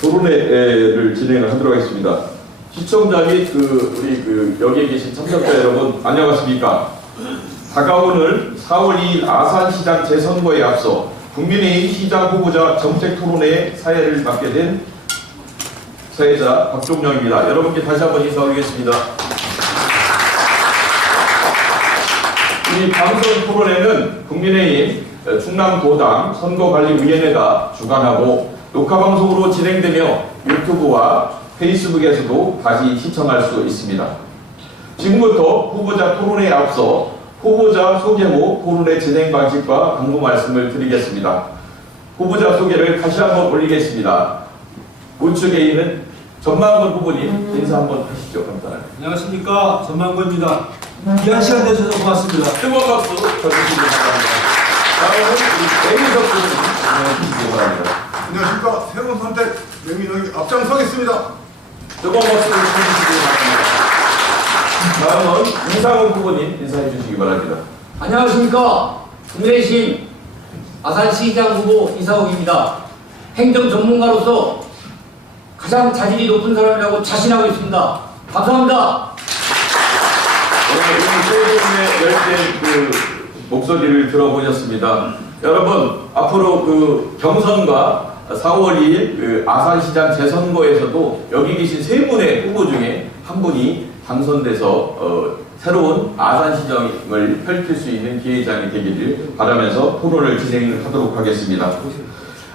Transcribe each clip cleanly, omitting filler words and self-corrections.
토론회를 진행을 하도록 하겠습니다. 시청자 및 우리 여기에 계신 참석자 여러분 안녕하십니까? 다가오는 4월 2일 아산시장 재선거에 앞서 국민의힘 시장 후보자 정책 토론회의 사회를 맡게 된 사회자 박종영입니다. 여러분께 다시 한번 인사드리겠습니다. 이 방송 토론회는 국민의힘 충남도당 선거관리위원회가 주관하고 녹화방송으로 진행되며 유튜브와 페이스북에서도 다시 시청할 수 있습니다. 지금부터 후보자 토론회에 앞서 후보자 소개 후 토론회 진행 방식과 당부 말씀을 드리겠습니다. 후보자 소개를 다시 한번 올리겠습니다. 우측에 있는 전만권 후보님 인사 한번 하시죠. 간단하게. 안녕하십니까, 전만권입니다. 귀한 시간 내주셔서 고맙습니다. 뜨거운 박수 쳐주시기 바랍니다. 다음은 우리 배민석 후보님 진행해 바랍니다. 안녕하십니까. 새로운 선택 명민혁이 앞장서겠습니다. 뜨거운 박수를 쳐주시기 바랍니다. 다음은 이상훈 후보님 인사해 주시기 바랍니다. 안녕하십니까. 국민의힘 아산시장 후보 이상욱입니다. 행정 전문가로서 가장 자질이 높은 사람이라고 자신하고 있습니다. 감사합니다. 오늘 세 분의 열띤 목소리를 들어보셨습니다. 여러분, 앞으로 경선과 4월 2일 아산시장 재선거에서도 여기 계신 세 분의 후보 중에 한 분이 당선돼서 새로운 아산시장을 펼칠 수 있는 기회장이 되기를 바라면서 토론을 진행하도록 하겠습니다.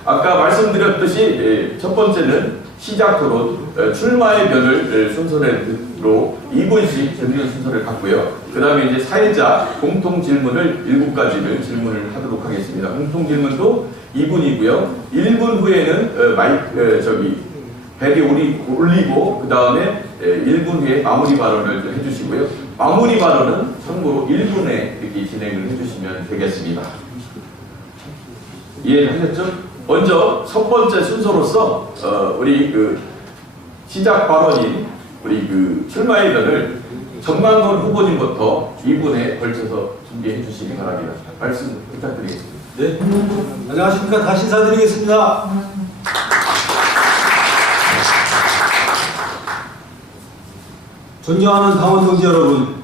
아까 말씀드렸듯이 첫 번째는 시작 토론, 출마의 변을 순서로 2분씩 드리는 순서를 갖고요. 그 다음에 이제 사회자 공통 질문을 7가지를 질문을 하도록 하겠습니다. 공통 질문도 2분이고요. 1분 후에는 벨이 울리고 그 다음에 1분 후에 마무리 발언을 해주시고요. 마무리 발언은 참고로 1분에 이렇게 진행을 해주시면 되겠습니다. 이해하셨죠? 먼저 첫 번째 순서로서 우리 시작 발언인 우리 출마의 변을 전만권 후보님부터 2분에 걸쳐서 준비해 주시기 바랍니다. 말씀 부탁드리겠습니다. 네. 안녕하십니까. 다시 인사드리겠습니다. 존경하는 당원 동지 여러분,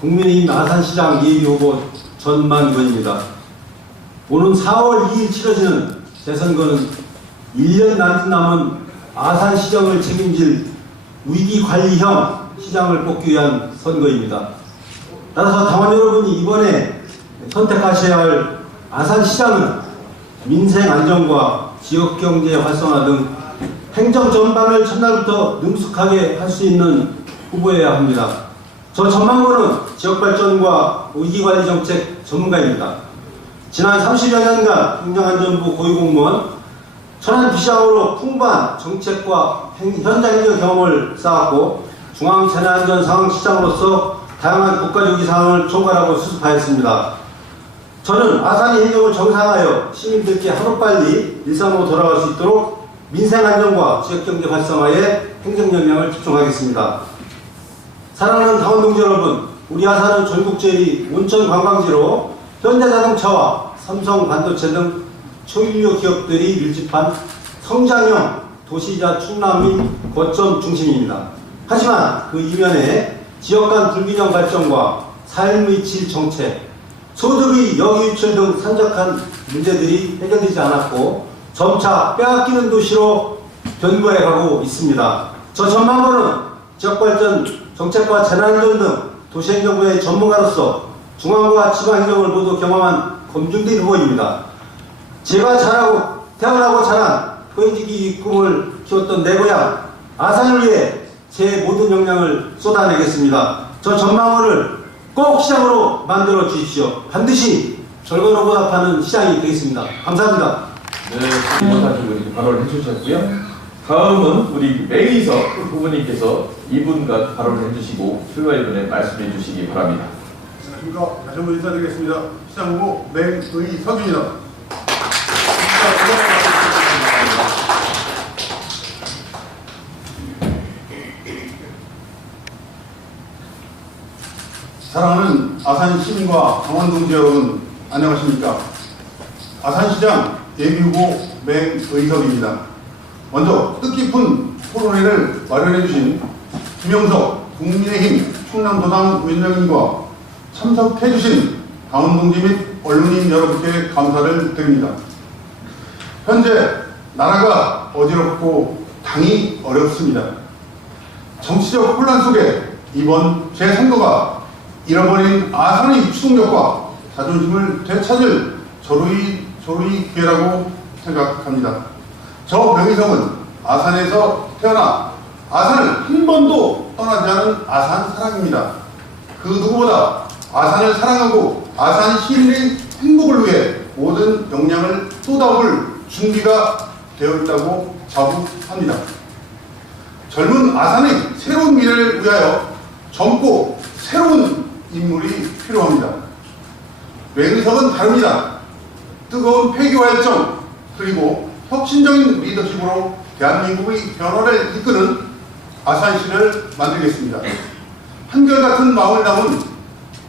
국민의힘 아산시장 예비후보 전만권입니다. 오는 4월 2일 치러지는 재선거는 1년 남은 아산시정을 책임질 위기관리형 시장을 뽑기 위한 선거입니다. 따라서 당원 여러분이 이번에 선택하셔야 할 아산시장은 민생 안정과 지역경제 활성화 등 행정 전반을 첫날부터 능숙하게 할 수 있는 후보여야 합니다. 저 전만권은 지역발전과 위기관리 정책 전문가입니다. 지난 30여 년간 행정안전부 고위공무원, 천안시장으로 풍부한 정책과 현장 행정 경험을 쌓았고 중앙재난안전상황시장으로서 다양한 국가적 이상을 총괄하고 수습하였습니다. 저는 아산의 행정을 정상화하여 시민들께 하루빨리 일상으로 돌아갈 수 있도록 민생안전과 지역경제 활성화에 행정 역량을 집중하겠습니다. 사랑하는 당원 동지 여러분, 우리 아산은 전국 제1위 온천관광지로 현대자동차와 삼성반도체 등 초인류 기업들이 밀집한 성장형 도시이자 충남 및 거점 중심입니다. 하지만 그 이면에 지역 간 불균형 발전과 삶의질 정책, 소득의 역유출 등 산적한 문제들이 해결되지 않았고 점차 빼앗기는 도시로 변모해 가고 있습니다. 저 전만권은 지역발전, 정책과 재난안전 등 도시행정 분야의 전문가로서 중앙과 지방행정을 모두 경험한 검증된 후보입니다. 제가 태어나고 자란 거인지기 꿈을 키웠던 내 고향 아산을 위해 제 모든 역량을 쏟아내겠습니다. 저 전망원을 꼭 시장으로 만들어 주십시오. 반드시 절거로 보답하는 시장이 되겠습니다. 감사합니다. 네, 못하시고 발언을 해주셨고요. 다음은 우리 매희석 후보님께서 2분간 발언을 해주시고 출마의 변에 말씀해 주시기 바랍니다. 안녕하십니까. 다시 한번 인사드리겠습니다. 시장 후보 맹의석입니다. 사랑하는 아산 시민과 당원 동지 여러분, 안녕하십니까. 아산시장 예비후보 맹의석입니다. 먼저 뜻깊은 토론회를 마련해 주신 김영석 국민의힘 충남도당 위원장님과 참석해 주신 당원동지 및 언론인 여러분께 감사를 드립니다. 현재 나라가 어지럽고 당이 어렵습니다. 정치적 혼란 속에 이번 제3거가 잃어버린 아산의 추동력과 자존심을 되찾을 조루이 기회라고 생각합니다. 저 명희성은 아산에서 태어나 아산을 한 번도 떠나지 않은 아산 사람입니다. 그 누구보다 아산을 사랑하고 아산 시민의 행복을 위해 모든 역량을 쏟아부을 준비가 되어 있다고 자부합니다. 젊은 아산의 새로운 미래를 위하여 젊고 새로운 인물이 필요합니다. 맹석은 다릅니다. 뜨거운 폐기와 열정 그리고 혁신적인 리더십으로 대한민국의 변화를 이끄는 아산시를 만들겠습니다. 한결같은 마음을 담은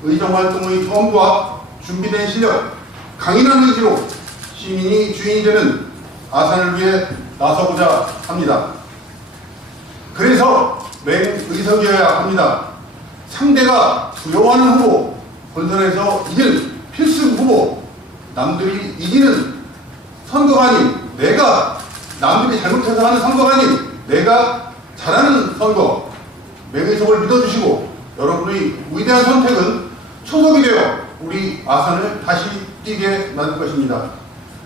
의정활동의 경험과 준비된 실력, 강인한 의지로 시민이 주인이 되는 아산을 위해 나서고자 합니다. 그래서 맹의석이어야 합니다. 상대가 두려워하는 후보, 본선에서 이길 필승 후보, 남들이 이기는 선거가 아닌 남들이 잘못해서 하는 선거가 아닌 내가 잘하는 선거, 맹의석을 믿어주시고 여러분의 위대한 선택은 초석이 되어 우리 아산을 다시 뛰게 만들 것입니다.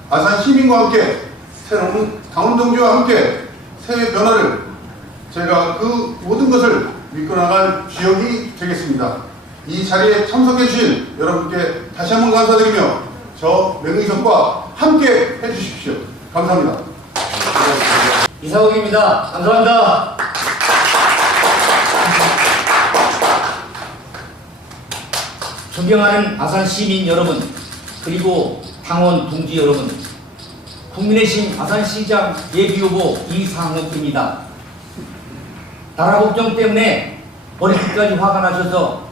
아산 시민과 함께 새로운 당원동지와 함께 새 변화를 제가 그 모든 것을 믿고 나갈 주역이 되겠습니다. 이 자리에 참석해 주신 여러분께 다시 한번 감사드리며 저 맹의석과 함께 해주십시오. 감사합니다. 이상욱입니다. 감사합니다. 존경하는 아산 시민 여러분, 그리고 당원 동지 여러분, 국민의힘 아산시장 예비후보 이상욱입니다. 나라 걱정 때문에 머리끝까지 화가 나셔서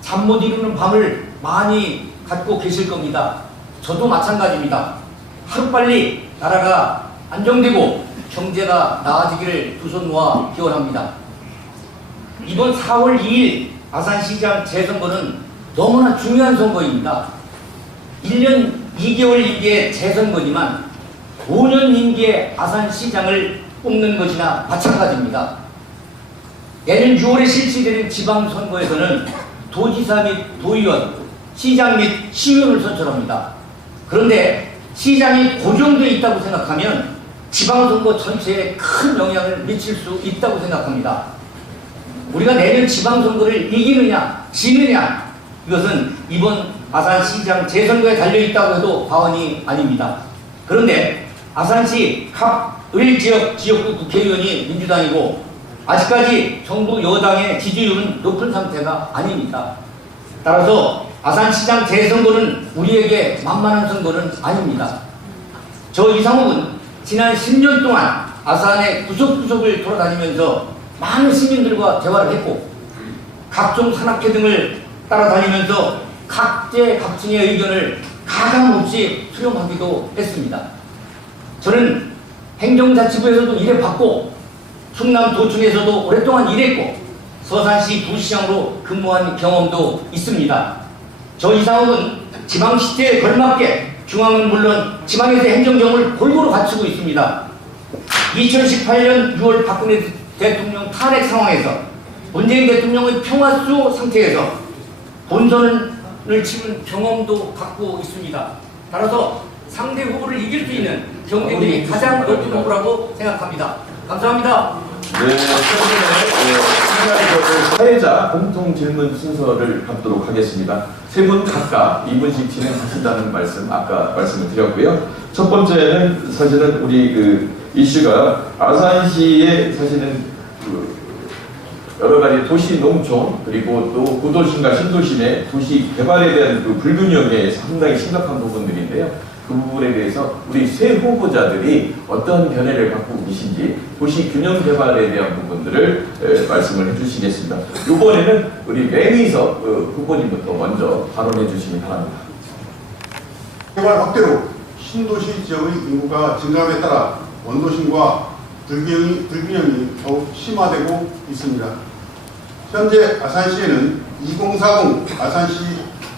잠 못 이루는 밤을 많이 갖고 계실 겁니다. 저도 마찬가지입니다. 하루빨리 나라가 안정되고 경제가 나아지기를 두 손 모아 기원합니다. 이번 4월 2일 아산시장 재선거는 너무나 중요한 선거입니다. 1년 2개월 임기의 재선거지만 5년 임기의 아산시장을 뽑는 것이나 마찬가지입니다. 내년 6월에 실시되는 지방선거에서는 도지사 및 도의원, 시장 및 시의원을 선출합니다. 그런데 시장이 고정되어 있다고 생각하면 지방선거 전체에 큰 영향을 미칠 수 있다고 생각합니다. 우리가 내년 지방선거를 이기느냐 지느냐, 이것은 이번 아산시장 재선거에 달려있다고 해도 과언이 아닙니다. 그런데 아산시 갑을지역 지역구 국회의원이 민주당이고 아직까지 정부 여당의 지지율은 높은 상태가 아닙니다. 따라서 아산시장 재선거는 우리에게 만만한 선거는 아닙니다. 저 이상욱은 지난 10년 동안 아산의 구석구석을 돌아다니면서 많은 시민들과 대화를 했고 각종 산악회 등을 따라다니면서 각계각층의 의견을 가감없이 수렴하기도 했습니다. 저는 행정자치부에서도 일해봤고 충남도청에서도 오랫동안 일했고 서산시 부시장으로 근무한 경험도 있습니다. 저 이상욱은 지방시대에 걸맞게 중앙은 물론 지방에서의 행정경험을 골고루 갖추고 있습니다. 2018년 6월 박근혜 대통령 탄핵 상황에서 문재인 대통령의 평화수 상태에서 본선을 치른 경험도 갖고 있습니다. 따라서 상대 후보를 이길 수 있는 경쟁력이 가장 높은 후보라고 생각합니다. 감사합니다. 네, 사회자 공통 질문 순서를 갖도록 하겠습니다. 세 분 각각 2분씩 진행하신다는 말씀 아까 말씀을 드렸고요. 첫 번째는 사실은 우리 그 이슈가 아산시의 사실은 여러 가지 도시 농촌 그리고 또 구도심과 신도심의 도시 개발에 대한 그 불균형에 상당히 심각한 부분들인데요. 그 부분에 대해서 우리 새 후보자들이 어떤 견해를 갖고 계신지 도시 균형 개발에 대한 부분들을 말씀을 해주시겠습니다. 이번에는 우리 맹의석 후보님부터 먼저 발언해 주시기 바랍니다. 개발 확대로 신도시 지역의 인구가 증가함에 따라 원도심과 불균형이 더욱 심화되고 있습니다. 현재 아산시에는 2040 아산시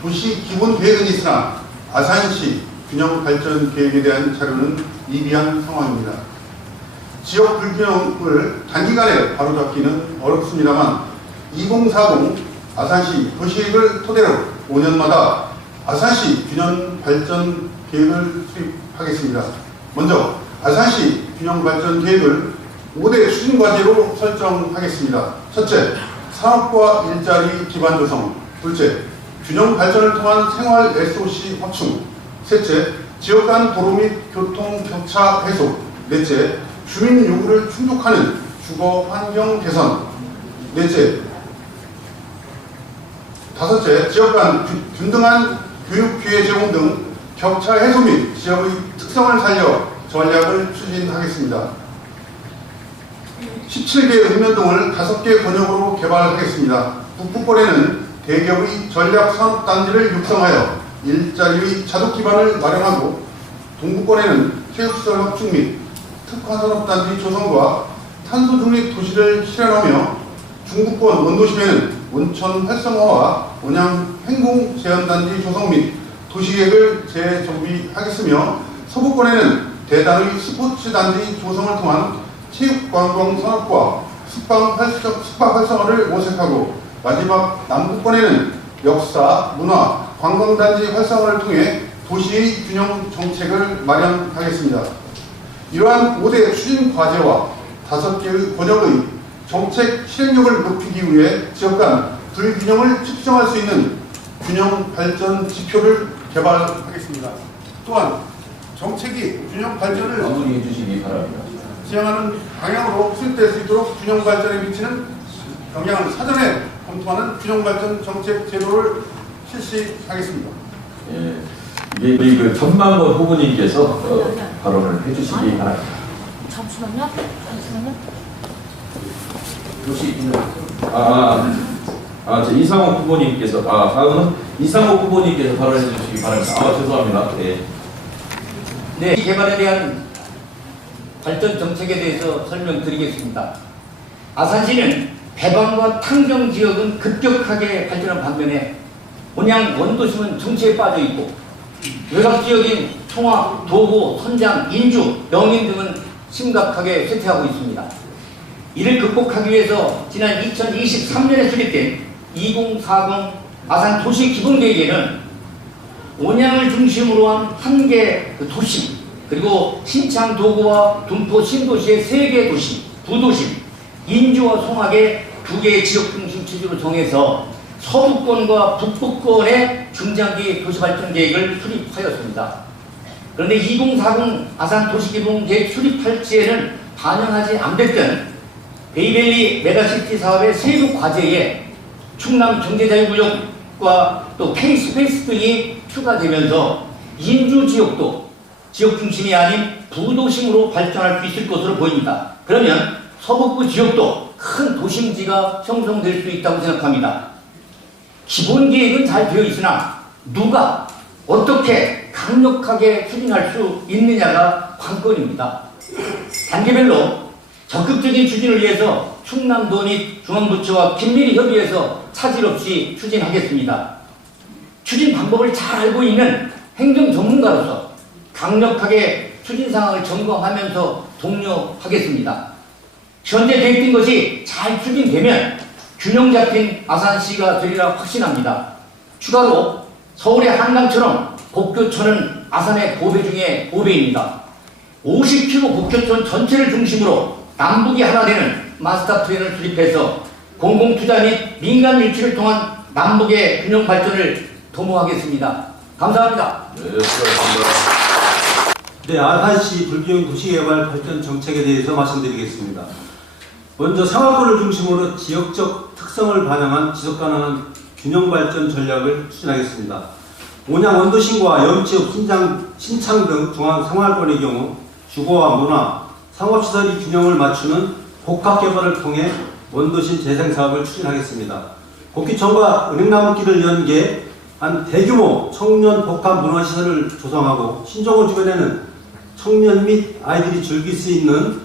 도시 기본 계획은 있으나 아산시 균형 발전 계획에 대한 자료는 미비한 상황입니다. 지역 불균형을 단기간에 바로잡기는 어렵습니다만 2040 아산시 도시계획을 토대로 5년마다 아산시 균형 발전 계획을 수립하겠습니다. 먼저 아산시 균형 발전 계획을 5대 추진 과제로 설정하겠습니다. 첫째, 산업과 일자리 기반 조성. 둘째, 균형 발전을 통한 생활 SOC 확충. 셋째, 지역 간 도로 및 교통 격차 해소. 넷째, 주민 요구를 충족하는 주거 환경 개선. 넷째, 다섯째, 지역 간 균등한 교육 기회 제공 등 격차 해소 및 지역의 특성을 살려 전략을 추진하겠습니다. 17개 읍면동을 5개 권역으로 개발하겠습니다. 북부권에는 대기업의 전략산업단지를 육성하여 일자리의 자독 기반을 마련하고, 동부권에는 체육시설 확충 및 특화산업단지 조성과 탄소 중립 도시를 실현하며, 중부권 원도심에는 온천 활성화와 온양 행궁 제한단지 조성 및 도시계획을 재정비하겠으며, 서부권에는 대단의 스포츠단지 조성을 통한 체육관광산업과 숙박 활성화를 모색하고, 마지막 남부권에는 역사, 문화, 관광단지 활성화를 통해 도시의 균형 정책을 마련하겠습니다. 이러한 5대 추진 과제와 5개의 권역의 정책 실행력을 높이기 위해 지역 간 불균형을 측정할 수 있는 균형 발전 지표를 개발하겠습니다. 또한 정책이 균형 발전을 마무리해 주시기 바랍니다. 지향하는 방향으로 수립될 수 있도록 균형 발전에 미치는 영향을 사전에 검토하는 균형 발전 정책 제도를 실시하겠습니다. 예, 이게 우리 그 전만권 후보님께서 발언을 해주시기 바랍니다. 잠시만요. 저 이상호 후보님께서 다음은 이상호 후보님께서 발언해 주시기 바랍니다. 죄송합니다. 네, 이 개발에 대한 발전 정책에 대해서 설명드리겠습니다. 아산시는 배방과 탕정 지역은 급격하게 발전한 반면에 온양 원도심은 정체에 빠져 있고, 외곽 지역인 청화, 도고, 선장, 인주, 영인 등은 심각하게 쇠퇴하고 있습니다. 이를 극복하기 위해서 지난 2023년에 수립된 2040 아산 도시 기본계획에는 온양을 중심으로 한 1개 도시, 그리고 신창, 도구와 둔포, 신도시의 3개 도시, 부도심, 인주와 송악의 2개의 지역 중심 체제로 정해서 서부권과 북부권의 중장기 도시발전 계획을 수립하였습니다. 그런데 2040 아산 도시기본계획 수립할지에는 반영하지 않았던 베이밸리 메가시티 사업의 세부 과제에 충남 경제자유구역과 또 K스페이스 등이 추가되면서 인주 지역도 지역 중심이 아닌 부도심으로 발전할 수 있을 것으로 보입니다. 그러면 서북부 지역도 큰 도심지가 형성될 수 있다고 생각합니다. 기본 계획은 잘 되어 있으나 누가 어떻게 강력하게 추진할 수 있느냐가 관건입니다. 단계별로 적극적인 추진을 위해서 충남도 및 중앙부처와 긴밀히 협의해서 차질 없이 추진하겠습니다. 추진 방법을 잘 알고 있는 행정 전문가로서 강력하게 추진 상황을 점검하면서 독려하겠습니다. 현재 계획된 것이 잘 추진되면 균형 잡힌 아산시가 되리라 확신합니다. 추가로 서울의 한강처럼 복교천은 아산의 보배 중에 보배입니다. 50km 복교천 전체를 중심으로 남북이 하나 되는 마스터 플랜을 수립해서 공공투자 및 민간 유치를 통한 남북의 균형 발전을 도모하겠습니다. 감사합니다. 네, 수고하셨습니다. 네, 아산시 불균형 도시개발 발전 정책에 대해서 말씀드리겠습니다. 먼저 상하권을 중심으로 지역적 특성을 반영한 지속가능한 균형 발전 전략을 추진하겠습니다. 온양 원도심과 염치읍, 신창 등 중앙 상하권의 경우 주거와 문화, 상업시설이 균형을 맞추는 복합개발을 통해 원도심 재생사업을 추진하겠습니다. 복귀천과 은행나무길을 연계한 대규모 청년 복합 문화시설을 조성하고 신정원 주변에는 청년 및 아이들이 즐길 수 있는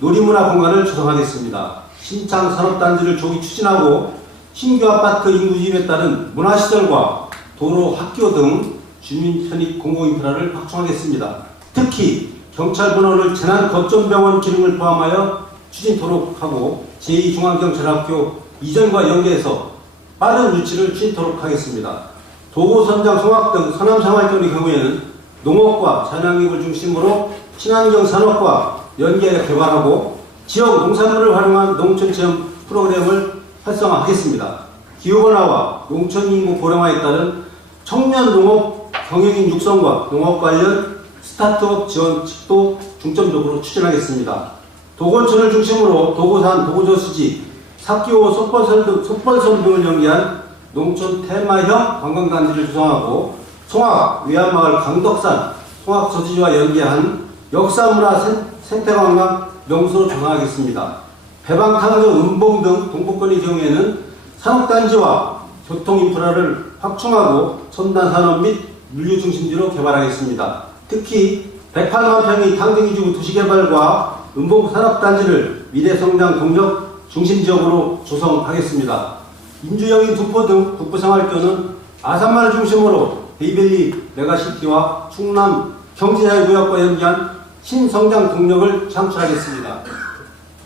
놀이문화 공간을 조성하겠습니다. 신창 산업단지를 조기 추진하고 신규 아파트 인구 유입에 따른 문화시설과 도로, 학교 등 주민 편익 공공인프라를 확충하겠습니다. 특히 경찰번호를 재난거점병원 기능을 포함하여 추진토록 하고 제2중앙경찰학교 이전과 연계해서 빠른 유치를 추진토록 하겠습니다. 도고, 선장, 송악 등 서남생활권의 경우에는 농업과 산양립을 중심으로 친환경 산업과 연계해 개발하고 지역 농산물을 활용한 농촌체험 프로그램을 활성화하겠습니다. 기후변화와 농촌인구 고령화에 따른 청년 농업 경영인 육성과 농업 관련 스타트업 지원책도 중점적으로 추진하겠습니다. 도건촌을 중심으로 도고산, 도고저수지, 사기호, 속벌섬 등을 연계한 농촌 테마형 관광단지를 조성하고 송악, 외암마을, 강덕산, 송악저지와 연계한 역사문화 생태관광 명소로 조성하겠습니다. 배방탕정, 은봉 등 동북권의 경우에는 산업단지와 교통인프라를 확충하고 첨단산업 및 물류중심지로 개발하겠습니다. 특히 108만 평의 탕정이지구 도시개발과 은봉 산업단지를 미래성장 동력 중심지역으로 조성하겠습니다. 인주영인 두포 등 북부생활권은 아산만을 중심으로 베이밸리 메가시티와 충남 경제자유구역과 연계한 신성장 동력을 창출하겠습니다.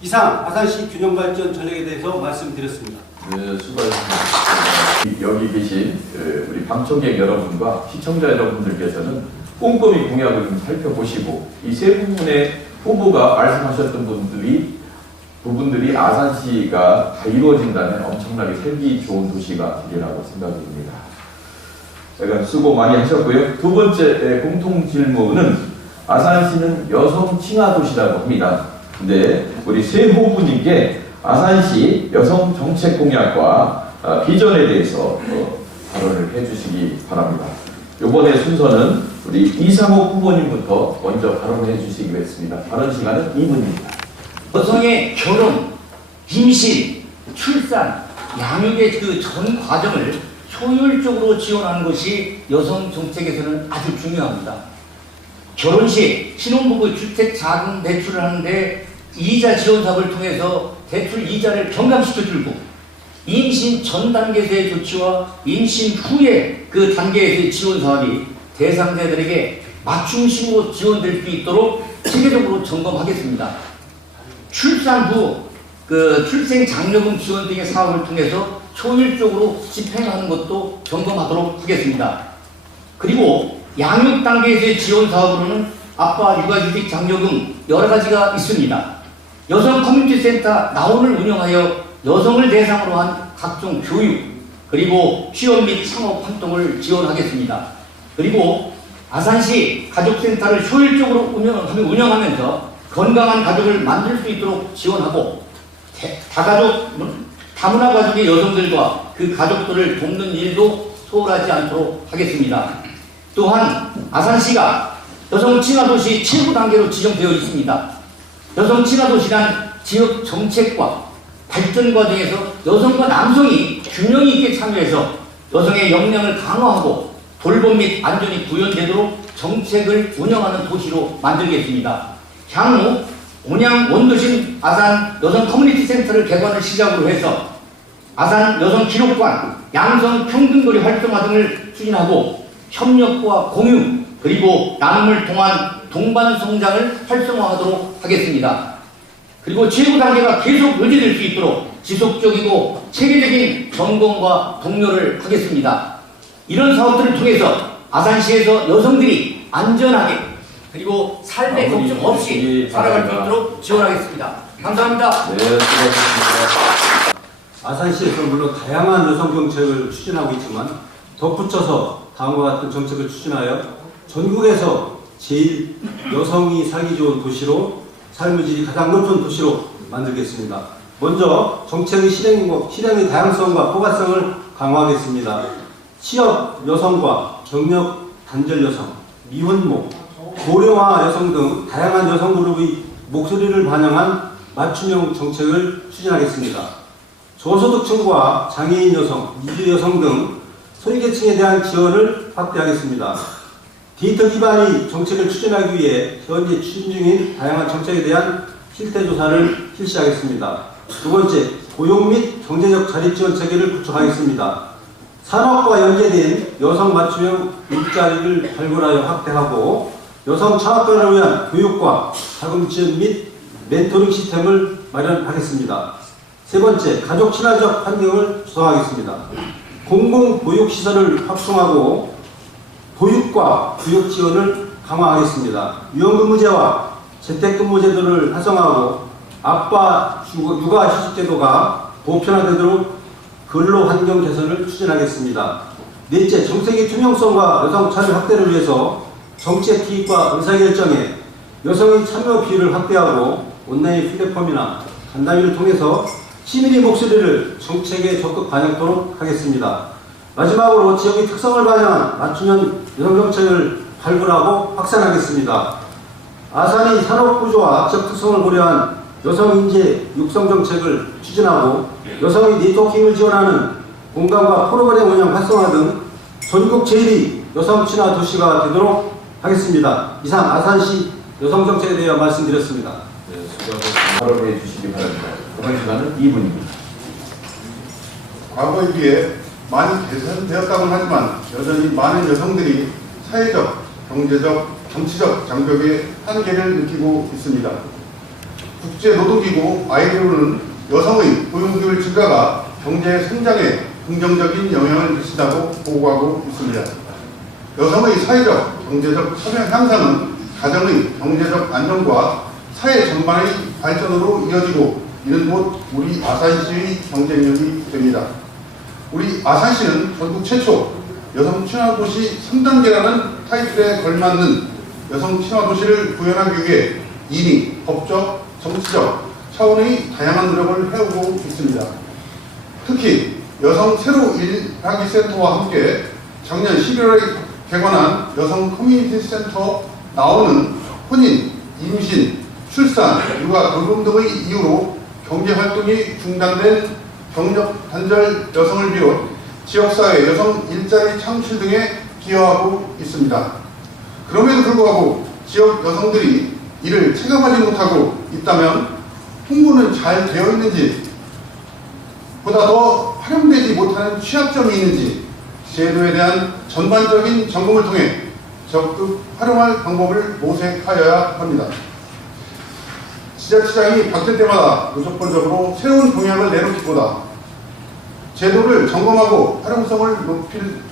이상 아산시 균형발전 전략에 대해서 말씀드렸습니다. 네, 수고하셨습니다. 여기 계신 우리 방청객 여러분과 시청자 여러분들께서는 꼼꼼히 공약을 좀 살펴보시고 이 세 부분의 후보가 말씀하셨던 부분들이 아산시가 다 이루어진다면 엄청나게 살기 좋은 도시가 되리라고 생각이 듭니다. 제가 수고 많이 하셨고요. 두 번째 공통 질문은 아산시는 여성 친화 도시라고 합니다. 근데 우리 세 후보님께 아산시 여성 정책 공약과 비전에 대해서 발언을 해주시기 바랍니다. 이번에 순서는 우리 이상옥 후보님부터 먼저 발언해 주시겠습니다. 발언 시간은 2분입니다. 여성의 결혼, 임신, 출산, 양육의 그 전 과정을 효율적으로 지원하는 것이 여성 정책에서는 아주 중요합니다. 결혼식, 신혼부부 주택자금 대출을 하는데 이자 지원 사업을 통해서 대출 이자를 경감시켜주고 임신 전 단계에서의 조치와 임신 후에 그 단계에서의 지원 사업이 대상자들에게 맞춤식으로 지원될 수 있도록 체계적으로 점검하겠습니다. 출산 후 그 출생 장려금 지원 등의 사업을 통해서 효율적으로 집행하는 것도 점검하도록 하겠습니다. 그리고 양육 단계에서의 지원 사업으로는 아빠 육아휴직 장려금 여러 가지가 있습니다. 여성 커뮤니티 센터 나온을 운영하여 여성을 대상으로 한 각종 교육 그리고 취업 및 창업 활동을 지원하겠습니다. 그리고 아산시 가족센터를 효율적으로 운영하면서 건강한 가족을 만들 수 있도록 지원하고 다문화 가족의 여성들과 그 가족들을 돕는 일도 소홀하지 않도록 하겠습니다. 또한 아산시가 여성 친화도시 최고 단계로 지정되어 있습니다. 여성 친화도시란 지역 정책과 발전 과정에서 여성과 남성이 균형 있게 참여해서 여성의 역량을 강화하고 돌봄 및 안전이 구현되도록 정책을 운영하는 도시로 만들겠습니다. 향후 온양 원도심 아산 여성 커뮤니티 센터를 개관을 시작으로 해서 아산 여성 기록관, 양성 평등거리 활성화 등을 추진하고 협력과 공유 그리고 나눔을 통한 동반 성장을 활성화하도록 하겠습니다. 그리고 최고 단계가 계속 유지될 수 있도록 지속적이고 체계적인 점검과 독려를 하겠습니다. 이런 사업들을 통해서 아산시에서 여성들이 안전하게 그리고 삶의 걱정 없이 살아갈 수 있도록 지원하겠습니다. 감사합니다. 네, 수고하셨습니다. 아산시에서 물론 다양한 여성 정책을 추진하고 있지만 덧붙여서 다음과 같은 정책을 추진하여 전국에서 제일 여성이 살기 좋은 도시로 삶의 질이 가장 높은 도시로 만들겠습니다. 먼저 정책의 실행의 다양성과 포괄성을 강화하겠습니다. 취업 여성과 경력 단절 여성, 미혼모, 고령화 여성 등 다양한 여성 그룹의 목소리를 반영한 맞춤형 정책을 추진하겠습니다. 저소득층과 장애인 여성, 이주 여성 등 소외계층에 대한 지원을 확대하겠습니다. 데이터 기반의 정책을 추진하기 위해 현재 추진 중인 다양한 정책에 대한 실태조사를 실시하겠습니다. 두 번째, 고용 및 경제적 자립지원 체계를 구축하겠습니다. 산업과 연계된 여성 맞춤형 일자리를 발굴하여 확대하고 여성 창업가를 위한 교육과 자금 지원 및 멘토링 시스템을 마련하겠습니다. 세 번째, 가족 친화적 환경을 조성하겠습니다. 공공보육시설을 확충하고 보육과 교육 지원을 강화하겠습니다. 유연근무제와 재택근무제도를 활성화하고 아빠 육아휴직제도가 보편화되도록 근로환경 개선을 추진하겠습니다. 넷째, 정책의 투명성과 여성 참여 확대를 위해서 정책 기획과 의사결정에 여성의 참여 비율을 확대하고 온라인 플랫폼이나 간담회를 통해서 시민의 목소리를 정책에 적극 반영토록 하겠습니다. 마지막으로 지역의 특성을 반영한 맞춤형 여성정책을 발굴하고 확산하겠습니다. 아산이 산업구조와 지역 특성을 고려한 여성인재 육성정책을 추진하고 여성의 네트워킹을 지원하는 공간과 프로그램 운영 활성화 등 전국 제1위 여성 친화 도시가 되도록 하겠습니다. 이상 아산시 여성정책에 대해 말씀드렸습니다. 네, 수고하셨습니다. 발언해 주시기 바랍니다. 이번 시간은 2분입니다. 과거에 비해 많이 개선되었다고는 하지만 여전히 많은 여성들이 사회적, 경제적, 정치적 장벽의 한계를 느끼고 있습니다. 국제노동기구 ILO는 여성의 고용률 증가가 경제 성장에 긍정적인 영향을 미친다고 보고하고 있습니다. 여성의 사회적, 경제적 참여 향상은 가정의 경제적 안정과 사회 전반의 발전으로 이어지고 이는 곧 우리 아산시의 경쟁력이 됩니다. 우리 아산시는 전국 최초 여성 친화도시 3단계라는 타이틀에 걸맞는 여성 친화도시를 구현하기 위해 이미 법적, 정치적 차원의 다양한 노력을 해오고 있습니다. 특히 여성 새로 일하기 센터와 함께 작년 11월에 개관한 여성 커뮤니티 센터 나오는 혼인, 임신, 출산, 육아, 돌봄 등의 이유로 경제활동이 중단된 경력 단절 여성을 비롯 지역사회 여성 일자리 창출 등에 기여하고 있습니다. 그럼에도 불구하고 지역 여성들이 이를 체감하지 못하고 있다면 홍보는 잘 되어 있는지 보다 더 활용되지 못하는 취약점이 있는지 제도에 대한 전반적인 점검을 통해 적극 활용할 방법을 모색하여야 합니다. 지자체장이 바뀔 때마다 무조건적으로 새로운 공약을 내놓기보다 제도를 점검하고 활용성을 높일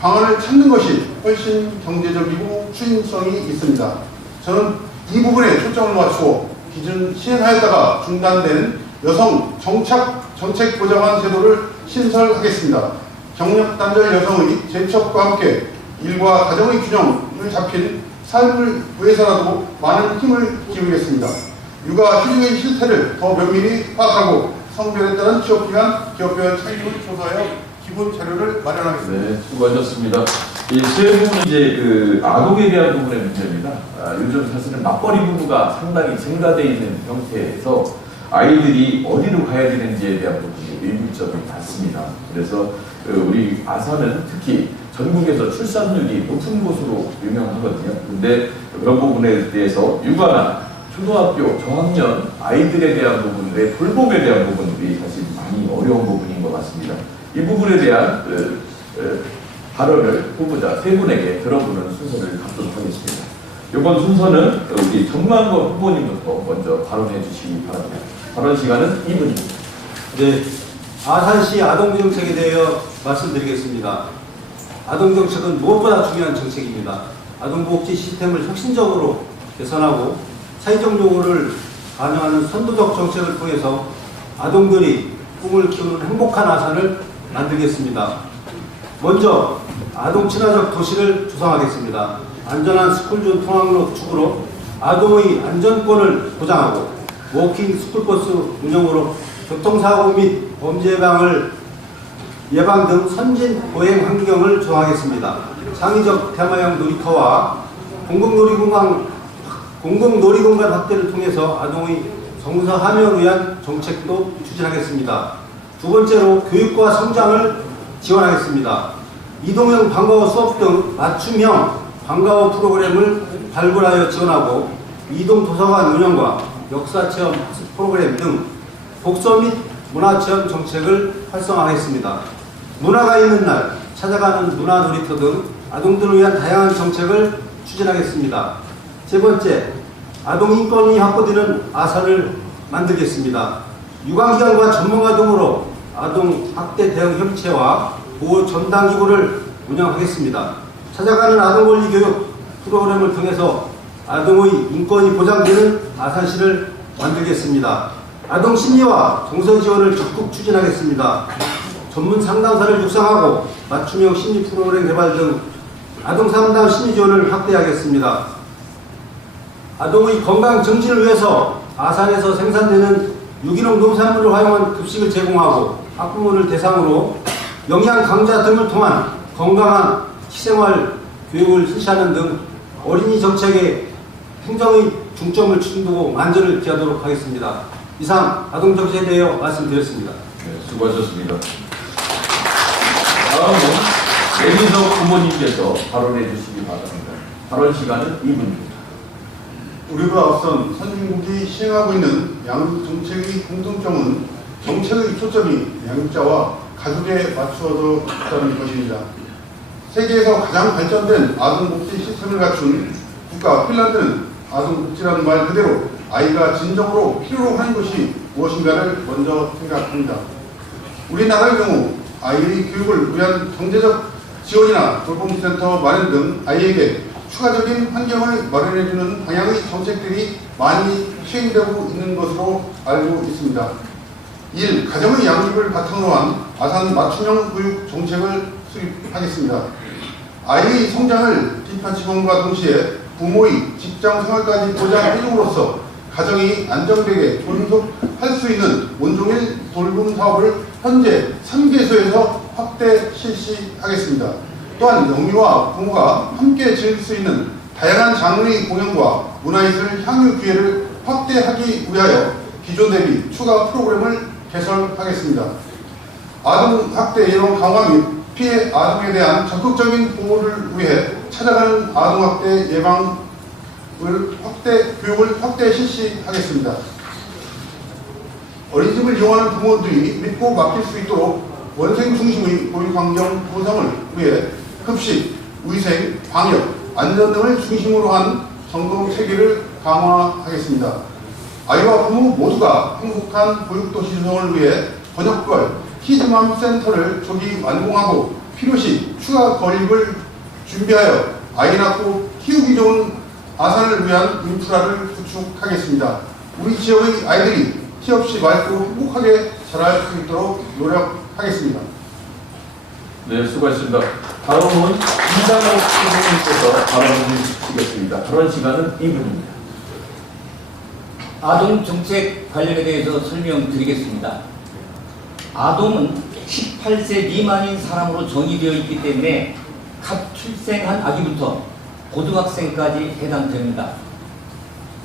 방안을 찾는 것이 훨씬 경제적이고 추진성이 있습니다. 저는 이 부분에 초점을 맞추어 기존 시행하였다가 중단된 여성 정착 정책 보장안 제도를 신설하겠습니다. 경력 단절 여성의 재취업과 함께 일과 가정의 균형을 잡힌 삶을 위해서라도 많은 힘을 기울이겠습니다. 육아 휴직의 실태를 더 면밀히 파악하고 성별에 따른 취업기간, 기업별 차이를 조사하여 기본 자료를 마련하겠습니다. 네, 수고하셨습니다. 이 세 분은 이제 그 아동에 대한 부분의 문제입니다. 요즘 사실은 맞벌이 부부가 상당히 증가되어 있는 형태에서 아이들이 어디로 가야 되는지에 대한 부분이 의문점이 많습니다. 그래서 우리 아산은 특히 전국에서 출산율이 높은 곳으로 유명하거든요. 근데 그런 부분에 대해서 육아나 초등학교 저학년 아이들에 대한 부분의 돌봄에 대한 부분들이 사실 많이 어려운 부분인 것 같습니다. 이 부분에 대한 발언을 후보자 세 분에게 들어보는 순서를 갖도록 하겠습니다. 이번 순서는 우리 정만권 후보님부터 먼저 발언해 주시기 바랍니다. 발언 시간은 2분입니다. 네, 아산시 아동정책에 대하여 말씀드리겠습니다. 아동정책은 무엇보다 중요한 정책입니다. 아동복지 시스템을 혁신적으로 개선하고 사회적 요구를 반영하는 선도적 정책을 통해서 아동들이 꿈을 키우는 행복한 아산을 만들겠습니다. 먼저 아동 친화적 도시를 조성하겠습니다. 안전한 스쿨존 통학로 구축으로 아동의 안전권을 보장하고 워킹 스쿨버스 운영으로 교통사고 및 범죄 예방 등 선진 보행 환경을 조성하겠습니다. 창의적 테마형 놀이터와 공공놀이공간 확대를 통해서 아동의 정서 함양을 위한 정책도 추진하겠습니다. 두 번째로 교육과 성장을 지원하겠습니다. 이동형 방과후 수업 등 맞춤형 방과후 프로그램을 발굴하여 지원하고 이동 도서관 운영과 역사체험 학습 프로그램 등 독서 및 문화체험 정책을 활성화하겠습니다. 문화가 있는 날 찾아가는 문화놀이터 등 아동들을 위한 다양한 정책을 추진하겠습니다. 세 번째, 아동 인권이 확보되는 아산을 만들겠습니다. 유관기관과 전문가 등으로 아동 학대 대응 협의체와 보호 전담 기구를 운영하겠습니다. 찾아가는 아동 권리 교육 프로그램을 통해서 아동의 인권이 보장되는 아산시를 만들겠습니다. 아동 심리와 정서 지원을 적극 추진하겠습니다. 전문 상담사를 육성하고 맞춤형 심리 프로그램 개발 등 아동 상담 심리 지원을 확대하겠습니다. 아동의 건강 정진을 위해서 아산에서 생산되는 유기농 농산물을 활용한 급식을 제공하고 학부모를 대상으로 영양 강좌 등을 통한 건강한 식생활 교육을 실시하는 등 어린이 정책에 행정의 중점을 두고 만전을 기하도록 하겠습니다. 이상 아동 정책에 대해 말씀드렸습니다. 네, 수고하셨습니다. 다음은 매기석 부모님께서 발언해 주시기 바랍니다. 발언 시간은 2분입니다. 우리가 앞선 선진국이 시행하고 있는 양육 정책의 공통점은 정책의 초점이 양육자와 가족에 맞추어져 있다는 것입니다. 세계에서 가장 발전된 아동복지 시스템을 갖춘 국가 핀란드는 아동복지라는 말 그대로 아이가 진정으로 필요로 하는 것이 무엇인가를 먼저 생각합니다. 우리나라의 경우 아이의 교육을 위한 경제적 지원이나 돌봄센터 마련 등 아이에게 추가적인 환경을 마련해주는 방향의 정책들이 많이 시행되고 있는 것으로 알고 있습니다. 1. 가정의 양육을 바탕으로 한 아산 맞춤형 교육 정책을 수립하겠습니다. 아이의 성장을 뒷받침함과 동시에 부모의 직장 생활까지 보장해줌으로써 가정이 안정되게 존속할 수 있는 온종일 돌봄 사업을 현재 3개소에서 확대 실시하겠습니다. 또한 영유아 부모가 함께 즐길 수 있는 다양한 장르의 공연과 문화예술 향유 기회를 확대하기 위하여 기존 대비 추가 프로그램을 개설하겠습니다. 아동 학대 예방 강화 및 피해 아동에 대한 적극적인 보호를 위해 찾아가는 아동 학대 예방을 교육을 확대 실시하겠습니다. 어린이집을 이용하는 부모들이 믿고 맡길 수 있도록 원생 중심의 교육 환경 구성을 위해 급식, 위생, 방역, 안전 등을 중심으로 한 점검 체계를 강화하겠습니다. 아이와 부모 모두가 행복한 교육도시 조성을 위해 번역걸 키즈맘 센터를 조기 완공하고 필요시 추가 건립을 준비하여 아이 낳고 키우기 좋은 아산을 위한 인프라를 구축하겠습니다. 우리 지역의 아이들이 티 없이 맑고 행복하게 자랄 수 있도록 노력하겠습니다. 네, 수고하셨습니다. 다음은 이상호 선생님께서 발언해 주시겠습니다. 발언 시간은 2분입니다. 아동 정책 관련에 대해서 설명드리겠습니다. 아동은 18세 미만인 사람으로 정의되어 있기 때문에 갓 출생한 아기부터 고등학생까지 해당됩니다.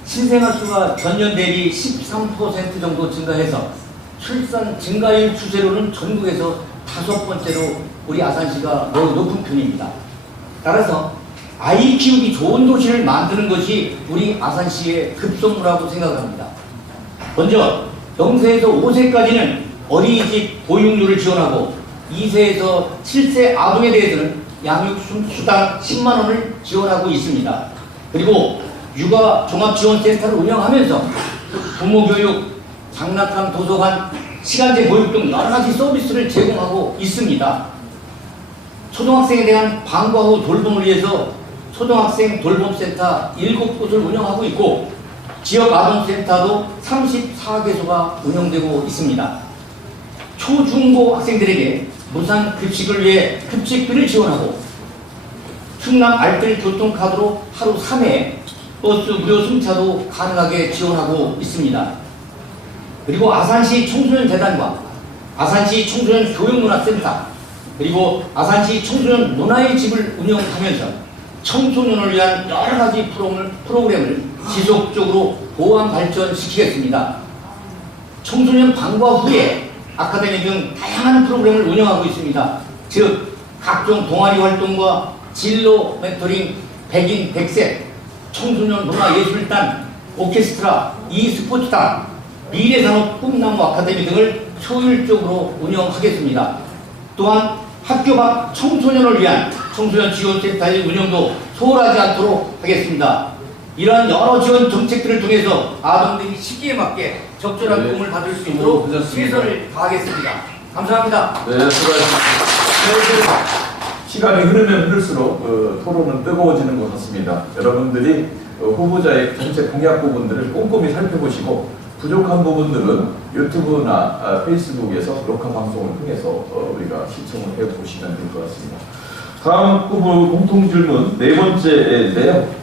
신생아 수가 전년 대비 13% 정도 증가해서 출산 증가율 추세로는 전국에서 5번째로 우리 아산시가 매우 높은 편입니다. 따라서 아이 키우기 좋은 도시를 만드는 것이 우리 아산시의 급선무라고 생각합니다. 먼저 0세에서 5세까지는 어린이집 보육료를 지원하고 2세에서 7세 아동에 대해서는 양육수당 10만 원을 지원하고 있습니다. 그리고 육아 종합지원센터를 운영하면서 부모교육, 장난감 도서관, 시간제 보육 등 여러 가지 서비스를 제공하고 있습니다. 초등학생에 대한 방과 후 돌봄을 위해서 초등학생 돌봄센터 7곳을 운영하고 있고 지역 아동센터도 34개소가 운영되고 있습니다. 초중고 학생들에게 무상 급식을 위해 급식비를 지원하고 충남 알뜰 교통카드로 하루 3회 버스 무료 승차도 가능하게 지원하고 있습니다. 그리고 아산시 청소년재단과 아산시 청소년 교육문화센터 그리고 아산시 청소년 문화의 집을 운영하면서 청소년을 위한 여러 가지 프로그램을 지속적으로 보완 발전시키겠습니다. 청소년 방과 후에 아카데미 등 다양한 프로그램을 운영하고 있습니다. 즉 각종 동아리 활동과 진로 멘토링, 백인, 백색, 청소년 문화예술단, 오케스트라, e스포츠단, 미래산업 꿈나무 아카데미 등을 효율적으로 운영하겠습니다. 또한 학교 밖 청소년을 위한 청소년 지원센터의 운영도 소홀하지 않도록 하겠습니다. 이러한 여러 지원 정책들을 통해서 아동들이 시기에 맞게 적절한 네. 도움을 받을 수 있도록 수고하셨습니다. 최선을 다하겠습니다. 감사합니다. 네, 수고하셨습니다. 시간이 흐르면 흐를수록 토론은 뜨거워지는 것 같습니다. 여러분들이 후보자의 정책 공약 부분들을 꼼꼼히 살펴보시고 부족한 부분들은 유튜브나 페이스북에서 녹화 방송을 통해서 우리가 시청을 해보시면 될 것 같습니다. 다음 후보 공통 질문 네 번째인데요.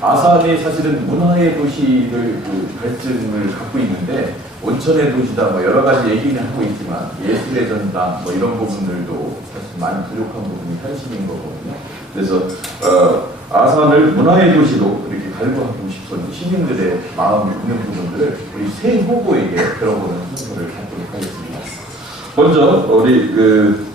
아산이 사실은 문화의 도시를 발전을 갖고 있는데 온천의 도시다 뭐 여러 가지 얘기는 하고 있지만 예술의 전당 뭐 이런 부분들도 사실 많이 부족한 부분이 현실인 거거든요. 그래서 아산을 문화의 도시로 이렇게 갈구하고 싶은 시민들의 마음이 있는 부분들을 우리 새 후보에게 들어보는 순서를 갖도록 하겠습니다. 먼저 우리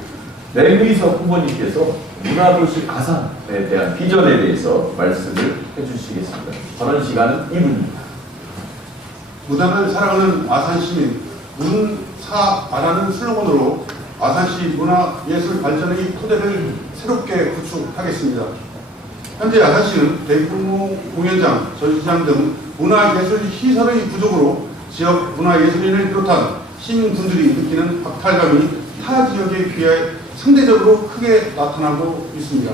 내의석 후보님께서 문화도시 아산에 대한 비전에 대해서 말씀을 해주시겠습니다. 발언 시간은 2분입니다. 문화를 사랑하는 아산시민, 문사아라는 슬로건으로 아산시 문화예술 발전의 토대를 새롭게 구축하겠습니다. 현재 아산시는 대규모 공연장, 전시장 등 문화예술 시설의 부족으로 지역 문화예술인을 비롯한 시민분들이 느끼는 박탈감이 타 지역에 비해 상대적으로 크게 나타나고 있습니다.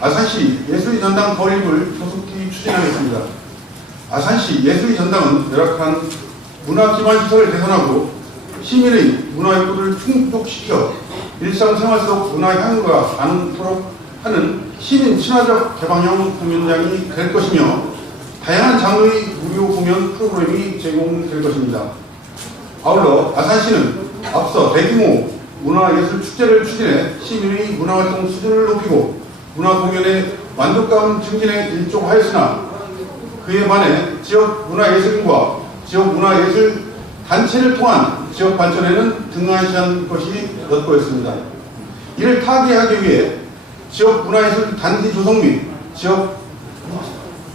아산시 예술의 전당 건립을 조속히 추진하겠습니다. 아산시 예술의 전당은 열악한 문화 기반 시설을 개선하고 시민의 문화 욕구를 충족시켜 일상생활 속 문화 향유가 나누도록 하는 시민 친화적 개방형 공연장이 될 것이며 다양한 장르의 무료 공연 프로그램이 제공될 것입니다. 아울러 아산시는 앞서 대규모 문화예술 축제를 추진해 시민의 문화활동 수준을 높이고 문화공연의 만족감 증진에 일조하였으나 그에 반해 지역 문화예술인과 지역 문화예술 단체를 통한 지역 발전에는 등한시한 것이 엿보였습니다. 이를 타개하기 위해 지역 문화예술 단지 조성 및 지역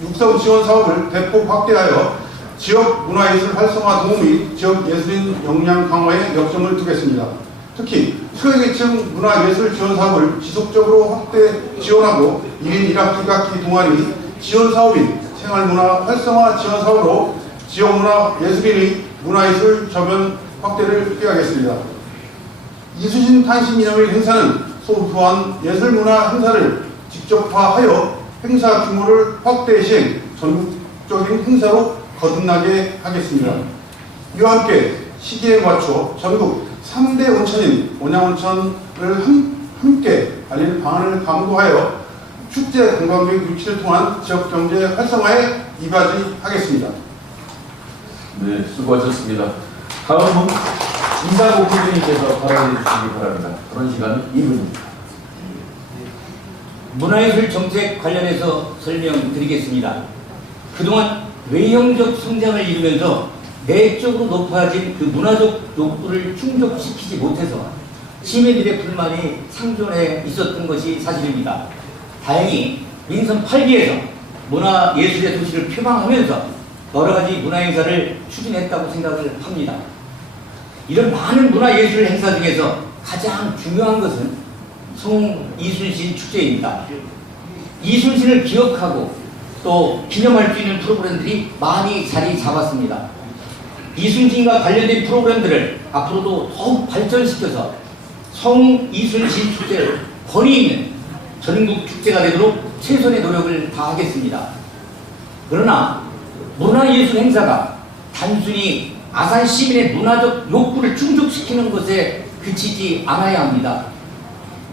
육성 지원 사업을 대폭 확대하여 지역 문화예술 활성화 도움 및 지역 예술인 역량 강화에 역점을 두겠습니다. 특히 소외계층 문화예술 지원 사업을 지속적으로 확대 지원하고 1인 1학기 학기 동아리 지원 사업인 생활문화 활성화 지원 사업으로 지역 문화예술인의 문화예술 저변 확대를 꾀하겠습니다. 이순신 탄신 기념일 행사는 소소한 예술문화 행사를 직접화하여 행사 규모를 확대 시행 전국적인 행사로 거듭나게 하겠습니다. 이와 함께 시기에 맞춰 전국 3대 온천인 온양온천을 함께 알릴 방안을 강구하여 축제 관광객 유치를 통한 지역경제 활성화에 이바지하겠습니다. 네, 수고하셨습니다. 다음은 이상호 후보님께서 발언해 주시기 바랍니다. 발언 시간은 2분입니다. 문화예술 정책 관련해서 설명드리겠습니다. 그동안 외형적 성장을 이루면서 내적으로 높아진 그 문화적 욕구를 충족시키지 못해서 시민들의 불만이 상존해 있었던 것이 사실입니다. 다행히 민선 8기에서 문화예술의 도시를 표방하면서 여러 가지 문화행사를 추진했다고 생각을 합니다. 이런 많은 문화예술 행사 중에서 가장 중요한 것은 송 이순신 축제입니다. 이순신을 기억하고 또 기념할 수 있는 프로그램들이 많이 자리 잡았습니다. 이순신과 관련된 프로그램들을 앞으로도 더욱 발전시켜서 송 이순신 축제를 권위 있는 전국 축제가 되도록 최선의 노력을 다하겠습니다. 그러나 문화예술 행사가 단순히 아산 시민의 문화적 욕구를 충족시키는 것에 그치지 않아야 합니다.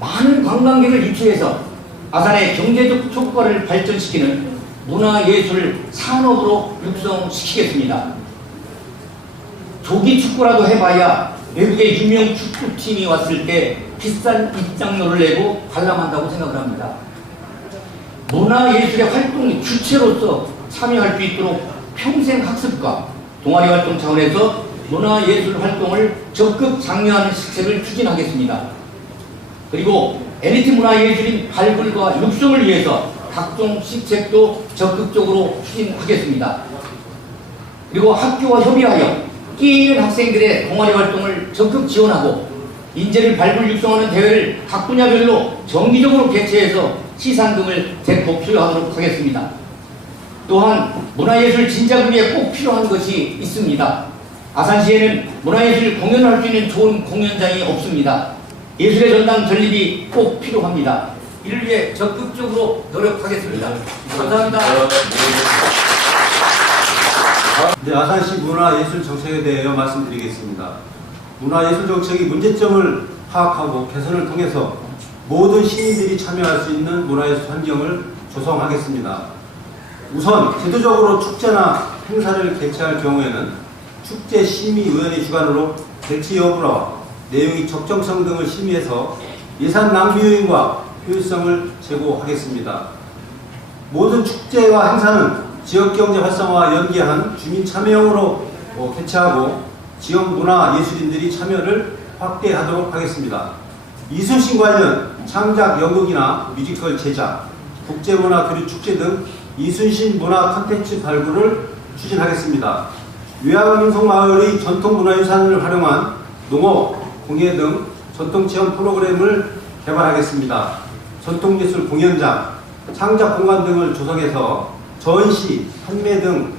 많은 관광객을 유치해서 아산의 경제적 효과를 발전시키는 문화예술 산업으로 육성시키겠습니다. 조기 축구라도 해봐야 외국의 유명 축구팀이 왔을 때 비싼 입장료를 내고 관람한다고 생각을 합니다. 문화예술의 활동 주체로서 참여할 수 있도록 평생 학습과 동아리 활동 차원에서 문화예술 활동을 적극 장려하는 시책을 추진하겠습니다. 그리고 엘리트 문화예술인 발굴과 육성을 위해서 각종 시책도 적극적으로 추진하겠습니다. 그리고 학교와 협의하여 끼 있는 학생들의 동아리 활동을 적극 지원하고 인재를 발굴 육성하는 대회를 각 분야별로 정기적으로 개최해서 시상 등을 대폭 수여하도록 하겠습니다. 또한 문화예술 진작을 위해 꼭 필요한 것이 있습니다. 아산시에는 문화예술 공연을 할 수 있는 좋은 공연장이 없습니다. 예술의 전당 전립이 꼭 필요합니다. 이를 위해 적극적으로 노력하겠습니다. 감사합니다. 네, 아산시 문화예술 정책에 대하여 말씀드리겠습니다. 문화예술 정책의 문제점을 파악하고 개선을 통해서 모든 시민들이 참여할 수 있는 문화예술 환경을 조성하겠습니다. 우선 제도적으로 축제나 행사를 개최할 경우에는 축제 심의위원회 주관으로 개최 여부와 내용의 적정성 등을 심의해서 예산 낭비 요인과 효율성을 제고하겠습니다. 모든 축제와 행사는 지역경제 활성화와 연계한 주민 참여형으로 개최하고 지역 문화 예술인들이 참여를 확대하도록 하겠습니다. 이순신 관련 창작 연극이나 뮤지컬 제작, 국제문화 교류 축제 등 이순신 문화 콘텐츠 발굴을 추진하겠습니다. 요양민속마을의 전통문화유산을 활용한 농업, 공예 등 전통체험 프로그램을 개발하겠습니다. 전통예술 공연장, 창작공간 등을 조성해서 전시, 판매 등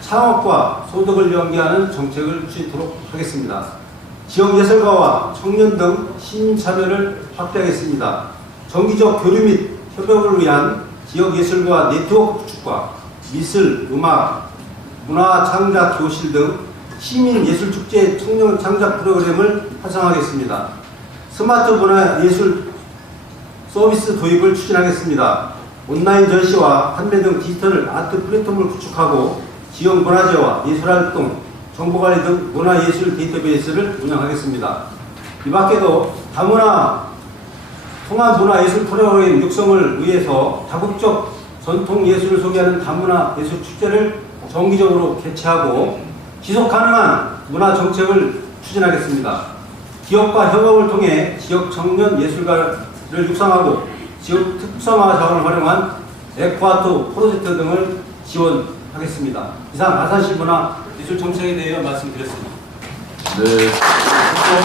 창업과 소득을 연계하는 정책을 추진하도록 하겠습니다. 지역예술가와 청년 등 시민 참여를 확대하겠습니다. 정기적 교류 및 협업을 위한 지역예술가 네트워크 구축과 미술, 음악, 문화창작 교실 등 시민예술축제 청년 창작 프로그램을 활성화하겠습니다. 스마트 문화예술 서비스 도입을 추진하겠습니다. 온라인 전시와 판매 등 디지털 아트 플랫폼을 구축하고 지역 문화재와 예술활동, 정보관리 등 문화예술 데이터베이스를 운영하겠습니다. 이 밖에도 다문화 통합 문화예술 프로그램 육성을 위해서 다국적 전통예술을 소개하는 다문화 예술 축제를 정기적으로 개최하고 지속가능한 문화정책을 추진하겠습니다. 기업과 협업을 통해 지역 청년 예술가를 육성하고 지역 특성화 자원을 활용한 에코아트 프로젝트 등을 지원하겠습니다. 이상 아산시 문화예술 정책에 대해 말씀드렸습니다. 네.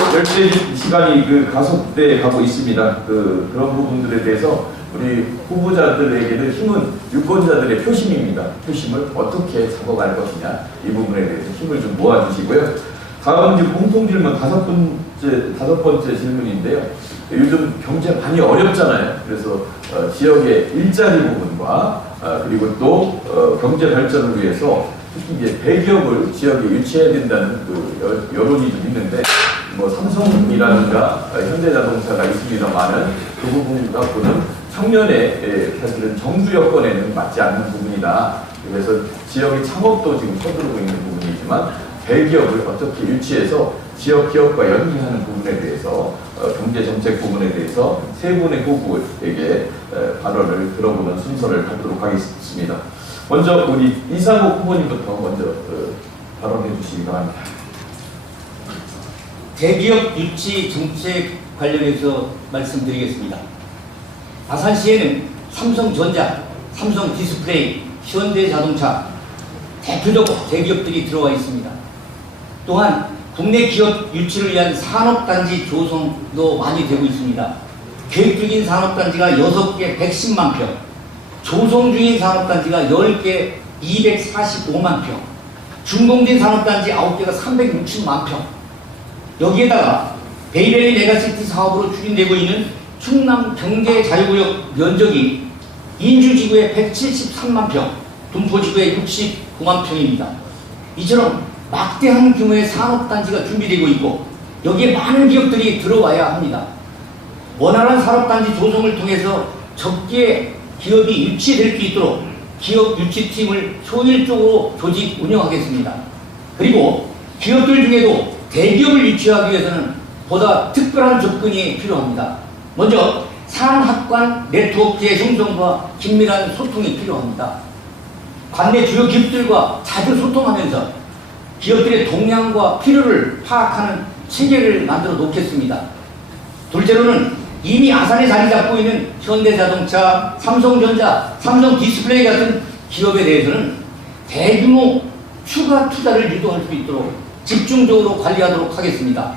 또 열심히 시간이 가속돼 가고 있습니다. 그런 부분들에 대해서 우리 후보자들에게는 힘은 유권자들의 표심입니다. 표심을 어떻게 잡아갈 것이냐 이 부분에 대해서 힘을 좀 모아주시고요. 다음 이제 공통 질문 다섯 번째 질문인데요. 요즘 경제 많이 어렵잖아요. 그래서 지역의 일자리 부분과 그리고 또 경제 발전을 위해서 특히 이제 대기업을 지역에 유치해야 된다는 여론이 좀 있는데 뭐 삼성이라든가 현대자동차가 있습니다만은 그 부분 갖고는 청년의 사실은 정부 여건에는 맞지 않는 부분이다. 그래서 지역의 창업도 지금 서두르고 있는 부분이지만 대기업을 어떻게 유치해서 지역 기업과 연계하는 부분에 대해서 경제 정책 부분에 대해서 세 분의 후보에게 발언을 들어보는 순서를 갖도록 하겠습니다. 먼저 우리 이상욱 후보님부터 먼저 발언해 주시기 바랍니다. 대기업 유치 정책 관련해서 말씀드리겠습니다. 아산시에는 삼성전자, 삼성디스플레이, 현대자동차 대표적 대기업들이 들어와 있습니다. 또한 국내 기업 유치를 위한 산업단지 조성도 많이 되고 있습니다. 계획 중인 산업단지가 6개 110만 평, 조성 중인 산업단지가 10개 245만 평, 준공된 산업단지 9개가 360만 평. 여기에다가 베이베리 메가시티 사업으로 추진되고 있는 충남 경제자유구역 면적이 인주지구의 173만 평, 분포지구의 69만 평입니다. 이처럼 막대한 규모의 산업단지가 준비되고 있고 여기에 많은 기업들이 들어와야 합니다. 원활한 산업단지 조성을 통해서 적게 기업이 유치될 수 있도록 기업 유치팀을 효율적으로 조직 운영하겠습니다. 그리고 기업들 중에도 대기업을 유치하기 위해서는 보다 특별한 접근이 필요합니다. 먼저 산학관 네트워크의 형성과 긴밀한 소통이 필요합니다. 관내 주요 기업들과 자주 소통하면서 기업들의 동향과 필요를 파악하는 체계를 만들어 놓겠습니다. 둘째로는 이미 아산에 자리 잡고 있는 현대자동차, 삼성전자, 삼성디스플레이 같은 기업에 대해서는 대규모 추가 투자를 유도할 수 있도록 집중적으로 관리하도록 하겠습니다.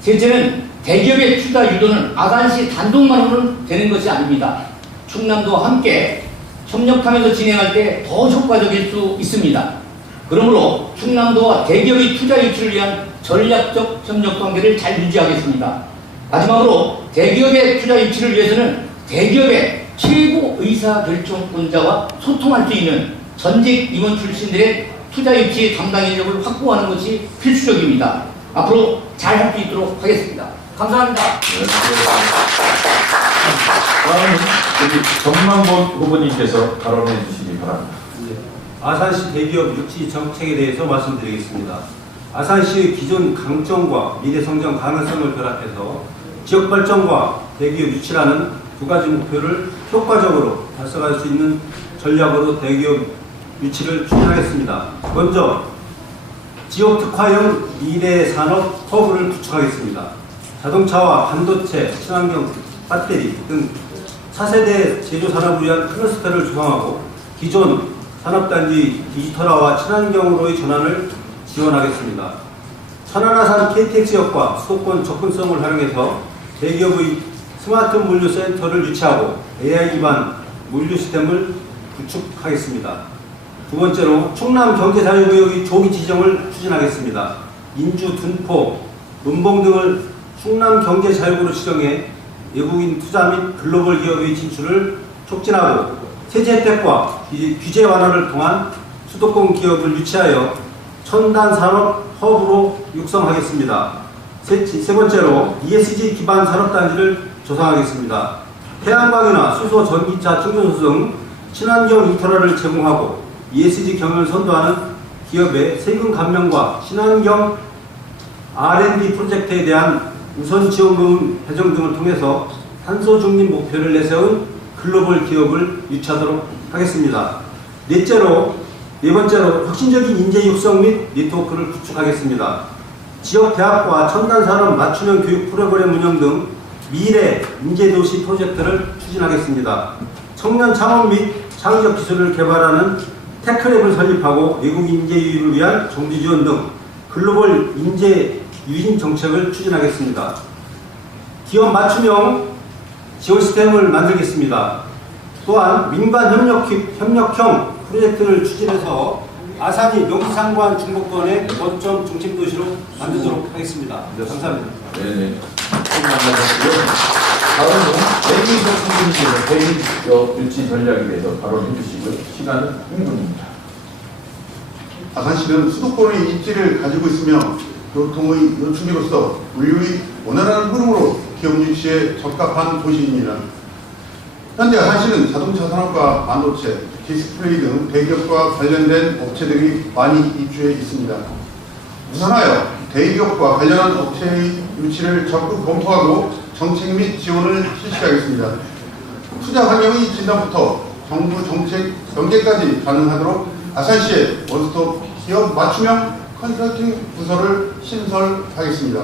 셋째는 대기업의 투자 유도는 아산시 단독만으로는 되는 것이 아닙니다. 충남도와 함께 협력하면서 진행할 때 더 효과적일 수 있습니다. 그러므로 충남도와 대기업의 투자 유치를 위한 전략적 협력 관계를 잘 유지하겠습니다. 마지막으로 대기업의 투자 유치를 위해서는 대기업의 최고 의사결정권자와 소통할 수 있는 전직 임원 출신들의 투자 유치 담당 인력을 확보하는 것이 필수적입니다. 앞으로 잘 할 수 있도록 하겠습니다. 감사합니다. 다음은 여기 정만본 후보님께서 발언해 주시기 바랍니다. 아산시 대기업 유치 정책에 대해서 말씀드리겠습니다. 아산시의 기존 강점과 미래 성장 가능성을 결합해서 지역 발전과 대기업 유치라는 두 가지 목표를 효과적으로 달성할 수 있는 전략으로 대기업 유치를 추진하겠습니다. 먼저 지역 특화형 미래 산업 허브를 구축하겠습니다. 자동차와 반도체, 친환경 배터리 등 4세대 제조 산업을 위한 클러스터를 조성하고 기존 산업단지 디지털화와 친환경으로의 전환을 지원하겠습니다. 천안아산 KTX역과 수도권 접근성을 활용해서 대기업의 스마트 물류 센터를 유치하고 AI 기반 물류 시스템을 구축하겠습니다. 두 번째로 충남 경제자유구역의 조기 지정을 추진하겠습니다. 인주, 둔포, 문봉 등을 충남 경제자유구로 지정해 외국인 투자 및 글로벌 기업의 진출을 촉진하고 세제 혜택과 규제 완화를 통한 수도권 기업을 유치하여 첨단 산업 허브로 육성하겠습니다. 세 번째로 ESG 기반 산업단지를 조성하겠습니다. 태양광이나 수소, 전기차, 충전소 등 친환경 인프라를 제공하고 ESG 경영을 선도하는 기업의 세금 감면과 친환경 R&D 프로젝트에 대한 우선 지원금 배정 등을 통해서 탄소 중립 목표를 내세운 글로벌 기업을 유치하도록 하겠습니다. 네 번째로 혁신적인 인재 육성 및 네트워크를 구축하겠습니다. 지역 대학과 첨단 산업 맞춤형 교육 프로그램 운영 등 미래 인재도시 프로젝트를 추진하겠습니다. 청년 창업 및 창의적 기술을 개발하는 테크랩을 설립하고 외국 인재 유입을 위한 정부 지원 등 글로벌 인재 유인 정책을 추진하겠습니다. 기업 맞춤형 지원 시스템을 만들겠습니다. 또한 민관 협력형 프로젝트를 추진해서 아산이 명지상관 중복권의 거점 중심도시로 만들도록 하겠습니다. 감사합니다. 네네. 감사드리고요. 다음은 대기업 선생님께서 대기업 유치 전략에 대해서 발언해 주시고요. 시간은 1분입니다. 아산시는 수도권의 입지를 가지고 있으며 교통의 요충지로서 물류의 원활한 흐름으로 기업 유치에 적합한 도시입니다. 현재 아산시는 자동차 산업과 반도체, 디스플레이 등 대기업과 관련된 업체들이 많이 입주해 있습니다. 우선하여 대기업과 관련한 업체의 유치를 적극 검토하고 정책 및 지원을 실시하겠습니다. 투자 환경의 진단부터 정부 정책 연계까지 가능하도록 아산시의 원스톱 기업 맞춤형 컨설팅 부서를 신설하겠습니다.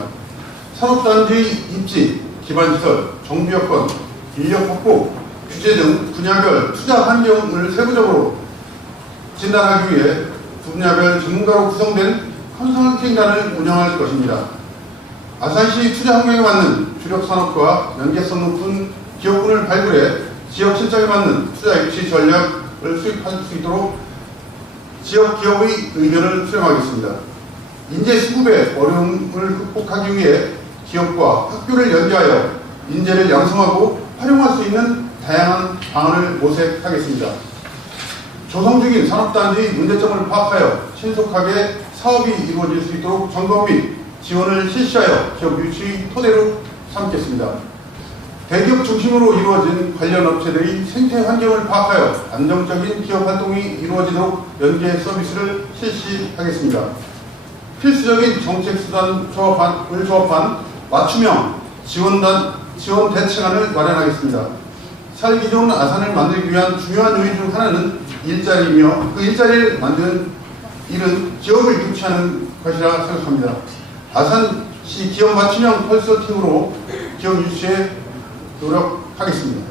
산업단지의 입지, 기반시설, 정부 여건, 인력 확보, 규제 등 분야별 투자 환경을 세부적으로 진단하기 위해 분야별 전문가로 구성된 컨설팅단을 운영할 것입니다. 아산시 투자 환경에 맞는 주력 산업과 연계성 높은 기업군을 발굴해 지역 실정에 맞는 투자 유치 전략을 수립할 수 있도록 지역 기업의 의견을 수렴하겠습니다. 인재 수급의 어려움을 극복하기 위해 기업과 학교를 연계하여 인재를 양성하고 활용할 수 있는 다양한 방안을 모색하겠습니다. 조성 중인 산업단지의 문제점을 파악하여 신속하게 사업이 이루어질 수 있도록 점검 및 지원을 실시하여 기업 유치 토대로 삼겠습니다. 대기업 중심으로 이루어진 관련 업체들의 생태 환경을 파악하여 안정적인 기업 활동이 이루어지도록 연계 서비스를 실시하겠습니다. 필수적인 정책 수단을 조합한 맞춤형 지원 대책안을 마련하겠습니다. 살기 좋은 아산을 만들기 위한 중요한 요인 중 하나는 일자리이며 그 일자리를 만드는 일은 기업을 유치하는 것이라 생각합니다. 아산시 기업 맞춤형 컨설팅으로 기업 유치에 노력하겠습니다.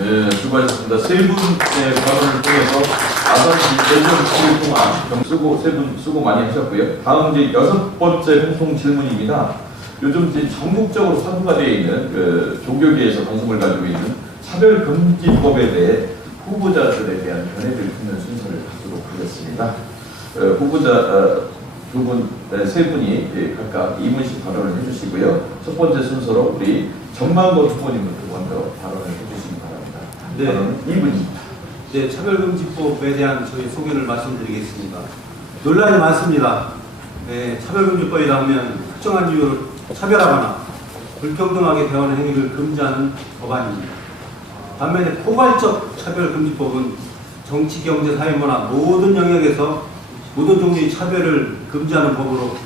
네, 수고하셨습니다. 세 분의 발언을 통해서 아산시 대전 지구 통합 세 분 수고 많이 하셨고요. 다음 이제 6번째 공통 질문입니다. 요즘 이제 전국적으로 사고가 되어 있는 종교계에서 관심을 가지고 있는 차별금지법에 대해 후보자들에 대한 견해를 듣는 순서를 갖도록 하겠습니다. 후보자 세 분이 각각 2분씩 발언을 해주시고요. 첫 번째 순서로 우리 정만거 후보님부터 먼저 발언을 해주시기 바랍니다. 네. 발언은 2분입니다. 네, 차별금지법에 대한 저희 소견을 말씀드리겠습니다. 논란이 많습니다. 네, 차별금지법이라 하면 특정한 이유로 차별하거나 불평등하게 대하는 행위를 금지하는 법안입니다. 반면에 포괄적 차별금지법은 정치, 경제, 사회, 문화 모든 영역에서 모든 종류의 차별을 금지하는 법으로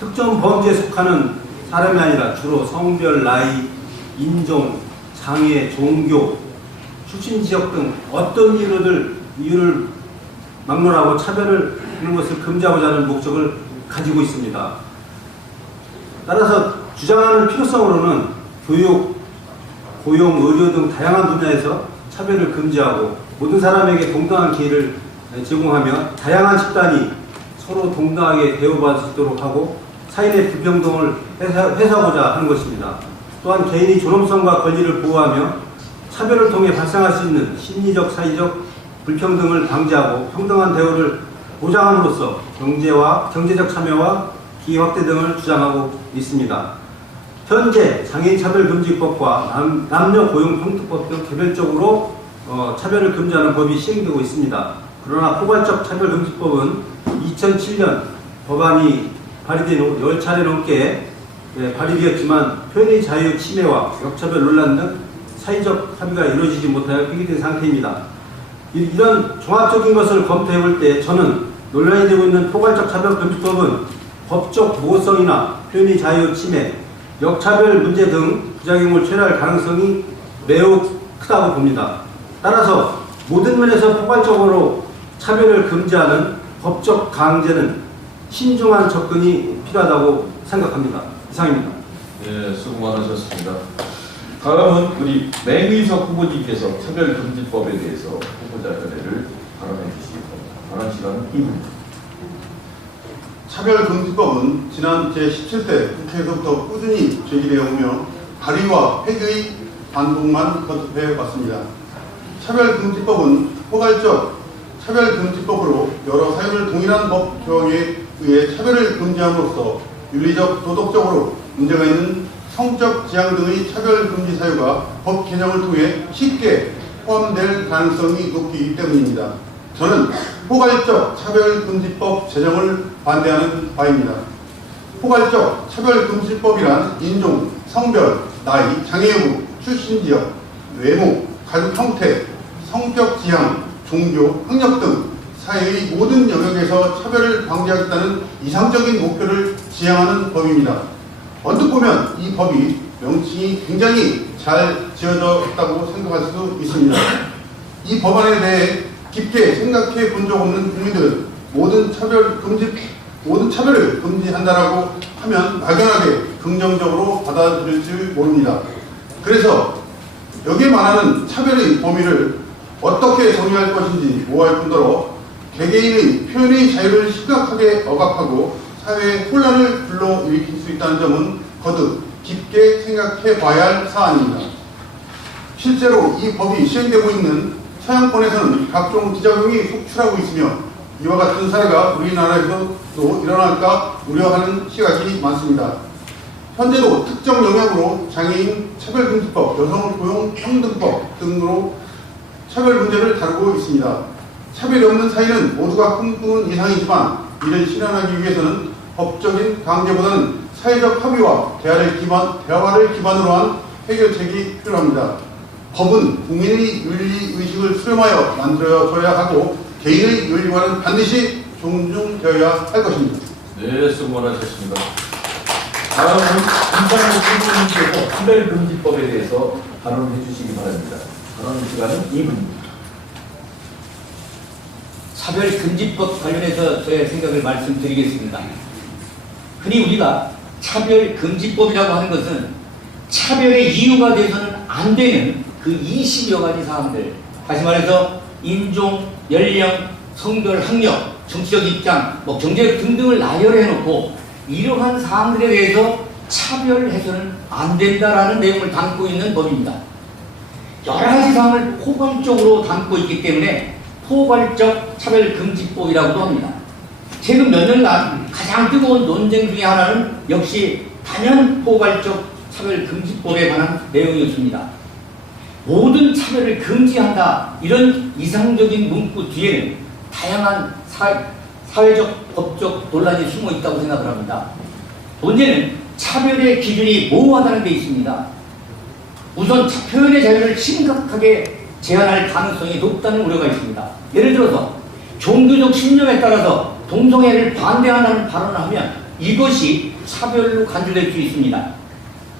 특정 범죄에 속하는 사람이 아니라 주로 성별, 나이, 인종, 장애, 종교, 출신 지역 등 어떤 이유를 막론하고 차별을 하는 것을 금지하고자 하는 목적을 가지고 있습니다. 따라서 주장하는 필요성으로는 교육, 고용, 의료 등 다양한 분야에서 차별을 금지하고 모든 사람에게 동등한 기회를 제공하며 다양한 집단이 서로 동등하게 대우받을 수 있도록 하고 사회의 불평등을 해소하고자 하는 것입니다. 또한 개인의 존엄성과 권리를 보호하며 차별을 통해 발생할 수 있는 심리적, 사회적 불평등을 방지하고 평등한 대우를 보장함으로써 경제적 참여와 기회 확대 등을 주장하고 있습니다. 현재 장애인차별금지법과 남녀고용평등법 등 개별적으로 차별을 금지하는 법이 시행되고 있습니다. 그러나 포괄적 차별금지법은 2007년 법안이 발의된 10차례 넘게 발의되었지만 표현의 자유 침해와 역차별 논란 등 사회적 합의가 이루어지지 못하여 폐기된 상태입니다. 이런 종합적인 것을 검토해 볼 때 저는 논란이 되고 있는 포괄적 차별금지법은 법적 모호성이나 표현의 자유 침해, 역차별 문제 등 부작용을 초래할 가능성이 매우 크다고 봅니다. 따라서 모든 면에서 포괄적으로 차별을 금지하는 법적 강제는 신중한 접근이 필요하다고 생각합니다. 이상입니다. 네, 수고 많으셨습니다. 다음은 우리 맹의석 후보님께서 차별금지법에 대해서 후보자 견해를 발언해 주시기 바랍니다. 발언 시간은 2분입니다. 차별금지법은 지난 제17대 국회에서부터 꾸준히 제기되어 오며 발의와 폐기의 반복만 거듭해 왔습니다. 차별금지법은 포괄적 차별금지법으로 여러 사유를 동일한 법 조항에 의해 차별을 금지함으로써 윤리적, 도덕적으로 문제가 있는 성적 지향 등의 차별금지 사유가 법 개정을 통해 쉽게 포함될 가능성이 높기 때문입니다. 저는 포괄적 차별금지법 제정을 반대하는 바입니다. 포괄적 차별금지법이란 인종, 성별, 나이, 장애 여부, 출신 지역, 외모, 가족 형태, 성적 지향, 종교, 학력 등 사회의 모든 영역에서 차별을 방지하겠다는 이상적인 목표를 지향하는 법입니다. 언뜻 보면 이 법이 명칭이 굉장히 잘 지어져 있다고 생각할 수 있습니다. 이 법안에 대해 깊게 생각해 본 적 없는 국민들은 모든 차별을 금지한다라고 하면 막연하게 긍정적으로 받아들일 줄 모릅니다. 그래서 여기에 말하는 차별의 범위를 어떻게 정의할 것인지 모호할 뿐더러 개개인의 표현의 자유를 심각하게 억압하고 사회의 혼란을 불러일으킬 수 있다는 점은 거듭 깊게 생각해 봐야 할 사안입니다. 실제로 이 법이 시행되고 있는 서양권에서는 각종 기작용이 속출하고 있으며 이와 같은 사례가 우리나라에서도 일어날까 우려하는 시각이 많습니다. 현재도 특정 영역으로 장애인 차별금지법, 여성고용평등법 등으로 차별 문제를 다루고 있습니다. 차별이 없는 사회는 모두가 꿈꾸는 이상이지만 이를 실현하기 위해서는 법적인 강제보다는 사회적 합의와 대화를 기반으로 한 해결책이 필요합니다. 법은 국민의 윤리의식을 수렴하여 만들어져야 하고 개인의 윤리와는 반드시 존중되어야 할 것입니다. 네, 수고 많으셨습니다. 다음은 김상국 후보님께서 차별금지법에 대해서 발언해 주시기 바랍니다. 발언 시간은 2분입니다. 차별금지법 관련해서 저의 생각을 말씀드리겠습니다. 흔히 우리가 차별금지법이라고 하는 것은 차별의 이유가 돼서는 안 되는 그 20여 가지 사항들, 다시 말해서 인종, 연령, 성별, 학력, 정치적 입장, 뭐 경제 등등을 나열해 놓고 이러한 사항들에 대해서 차별해서는 안 된다라는 내용을 담고 있는 법입니다. 여러 가지 사항을 포괄적으로 담고 있기 때문에 포괄적 차별금지법이라고도 합니다. 최근 몇 년간 가장 뜨거운 논쟁 중에 하나는 역시 단연 포괄적 차별금지법에 관한 내용이었습니다. 모든 차별을 금지한다, 이런 이상적인 문구 뒤에는 다양한 사회적, 법적 논란이 숨어 있다고 생각을 합니다. 문제는 차별의 기준이 모호하다는 데 있습니다. 우선 표현의 자유를 심각하게 제한할 가능성이 높다는 우려가 있습니다. 예를 들어서 종교적 신념에 따라서 동성애를 반대한다는 발언을 하면 이것이 차별로 간주될 수 있습니다.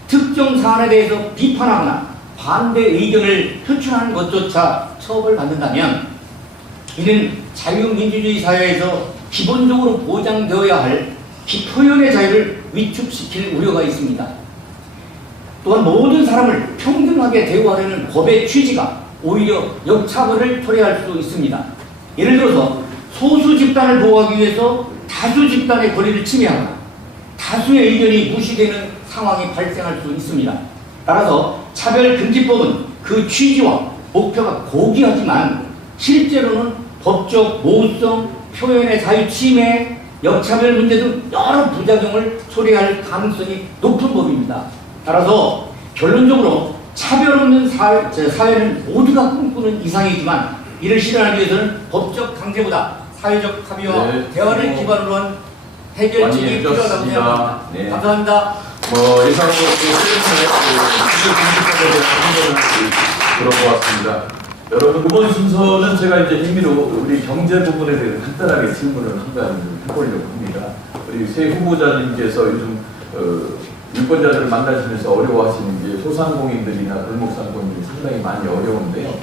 특정 사안에 대해서 비판하거나 반대 의견을 표출하는 것조차 처벌받는다면 이는 자유민주주의 사회에서 기본적으로 보장되어야 할 표현의 자유를 위축시킬 우려가 있습니다. 또한 모든 사람을 평등하게 대우하려는 법의 취지가 오히려 역차별을 초래할 수 있습니다. 예를 들어서 소수 집단을 보호하기 위해서 다수 집단의 권리를 침해하거나 다수의 의견이 무시되는 상황이 발생할 수 있습니다. 따라서 차별금지법은 그 취지와 목표가 고귀하지만 실제로는 법적 모호성, 표현의 자유 침해, 역차별 문제 등 여러 부작용을 초래할 가능성이 높은 법입니다. 따라서 결론적으로 차별 없는 사회는 모두가 꿈꾸는 이상이지만 이를 실현하기 위해서는 법적 강제보다 사회적 합의와 대화를 기반으로 한 해결책이 필요하다고 생각합니다. 네. 감사합니다. 이상으로 들어보았습니다. 여러분, 이번 순서는 제가 이제 임의로 우리 경제 부분에 대해서 간단하게 질문을 한번 해보려고 합니다. 우리 새 후보자님께서 요즘 유권자들을 만나시면서 어려워하시는 게 소상공인들이나 골목상공인들이 상당히 많이 어려운데요.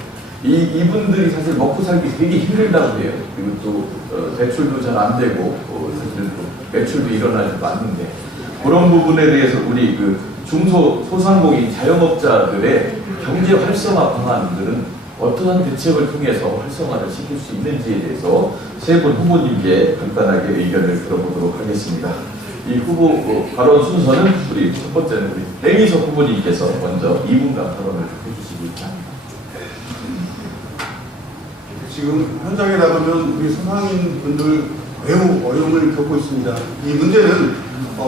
이분들이 사실 먹고 살기 되게 힘들다고 해요. 그리고 또 대출도 잘 안 되고 사실 또 매출도 일어나지도 않는데 그런 부분에 대해서 우리 그 소상공인 자영업자들의 경제 활성화 방안들은 어떠한 대책을 통해서 활성화를 시킬 수 있는지에 대해서 세 분 후보님께 간단하게 의견을 들어보도록 하겠습니다. 이 후보 발언 순서는 우리 첫 번째는 우리 내미석 후보님께서 먼저 2분간 발언을 해주시기 바랍니다. 지금 현장에 나가면 우리 소상인 분들 매우 어려움을 겪고 있습니다. 이 문제는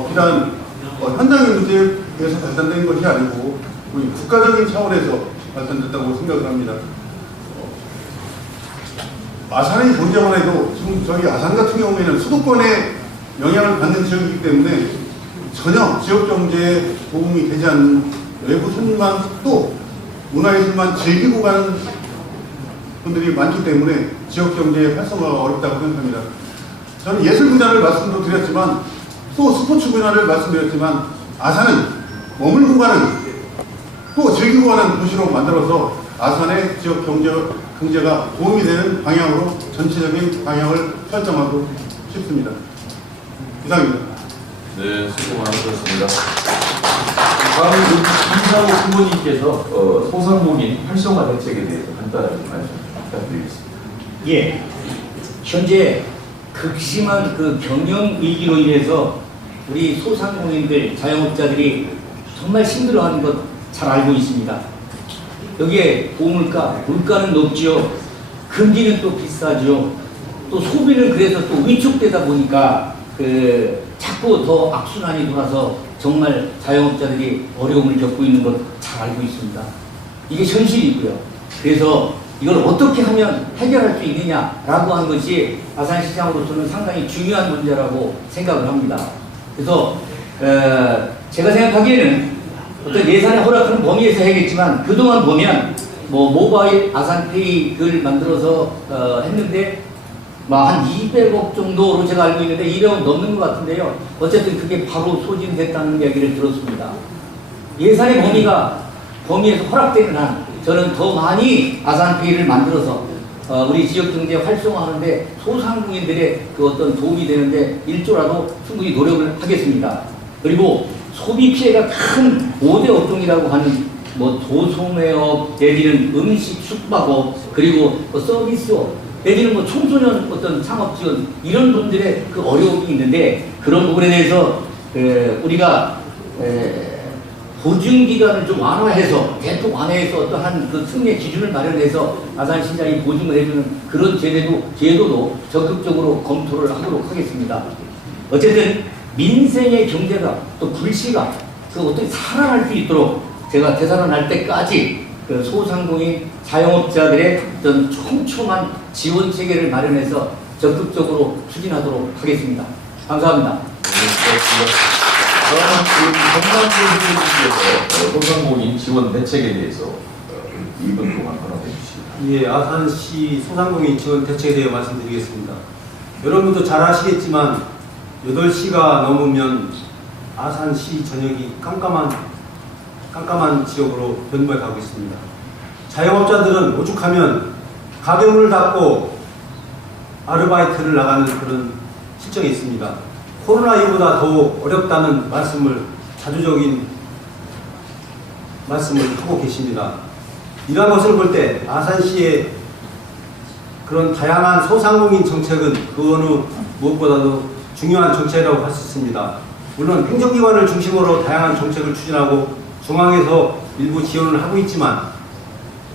비단 현장의 문제에서 발산된 것이 아니고 우리 국가적인 차원에서 발산됐다고 생각을 합니다. 아산의 경제만 해도 지금 저희 아산 같은 경우에는 수도권에 영향을 받는 지역이기 때문에 전혀 지역 경제에 도움이 되지 않는 외부 손님만 또 문화예술만 즐기고 가는 분들이 많기 때문에 지역 경제의 활성화가 어렵다고 생각합니다. 저는 예술 분야를 말씀도 드렸지만 또 스포츠 분야를 말씀드렸지만 아산은 머물고 가는 또 즐기고 가는 도시로 만들어서 아산의 지역 경제가 도움이 되는 방향으로 전체적인 방향을 설정하고 싶습니다. 이상입니다. 네, 수고 많으셨습니다. 다음은 이상호 후보님께서 소상공인 활성화 대책에 대해서 간단하게 말씀 부탁드리겠습니다. 예, 현재 극심한 그 경영 위기로 인해서 우리 소상공인들, 자영업자들이 정말 힘들어하는 것 잘 알고 있습니다. 여기에 고물가, 물가는 높지요. 금리는 또 비싸죠. 또 소비는 그래서 또 위축되다 보니까 자꾸 더 악순환이 돌아서 정말 자영업자들이 어려움을 겪고 있는 것 잘 알고 있습니다. 이게 현실이고요. 그래서 이걸 어떻게 하면 해결할 수 있느냐라고 하는 것이 아산시장으로서는 상당히 중요한 문제라고 생각을 합니다. 그래서 제가 생각하기에는 어떤 예산에 허락하는 범위에서 해야겠지만 그동안 보면 뭐 모바일 아산페이를 만들어서 했는데 한 200억 정도로 제가 알고 있는데 200억 넘는 것 같은데요. 어쨌든 그게 바로 소진됐다는 이야기를 들었습니다. 예산의 범위에서 허락되는 한 저는 더 많이 아산페이를 만들어서 우리 지역 경제 활성화하는데 소상공인들의 그 어떤 도움이 되는데 1조라도 충분히 노력을 하겠습니다. 그리고 소비 피해가 큰 5대 업종이라고 하는 뭐 도소매업 내지는 음식 숙박업 그리고 뭐 서비스업 내지는 뭐 청소년 어떤 창업 지원 이런 분들의 그 어려움이 있는데 그런 부분에 대해서 우리가 보증 기간을 좀 완화해서 대폭 완화해서 어떠한 그 승리의 기준을 마련해서 아산시장이 보증을 해주는 그런 제도도 적극적으로 검토를 하도록 하겠습니다. 어쨌든 민생의 경제가 또 불씨가 그 어떻게 살아날 수 있도록 제가 되살아날 때까지 그 소상공인 자영업자들의 어떤 촘촘한 지원 체계를 마련해서 적극적으로 추진하도록 하겠습니다. 감사합니다. 전남도에서 소상공인 지원 대책에 대해서 2분 동안 발언해 주시기 예, 아산시 소상공인 지원 대책에 대해 말씀드리겠습니다. 여러분도 잘 아시겠지만 8시가 넘으면 아산시 전역이 깜깜한 지역으로 변모해 가고 있습니다. 자영업자들은 오죽하면 가게문을 닫고 아르바이트를 나가는 그런 실정이 있습니다. 코로나19보다 더 어렵다는 자주적인 말씀을 하고 계십니다. 이러한 것을 볼 때 아산시의 그런 다양한 소상공인 정책은 그 어느 무엇보다도 중요한 정책이라고 할 수 있습니다. 물론 행정기관을 중심으로 다양한 정책을 추진하고 중앙에서 일부 지원을 하고 있지만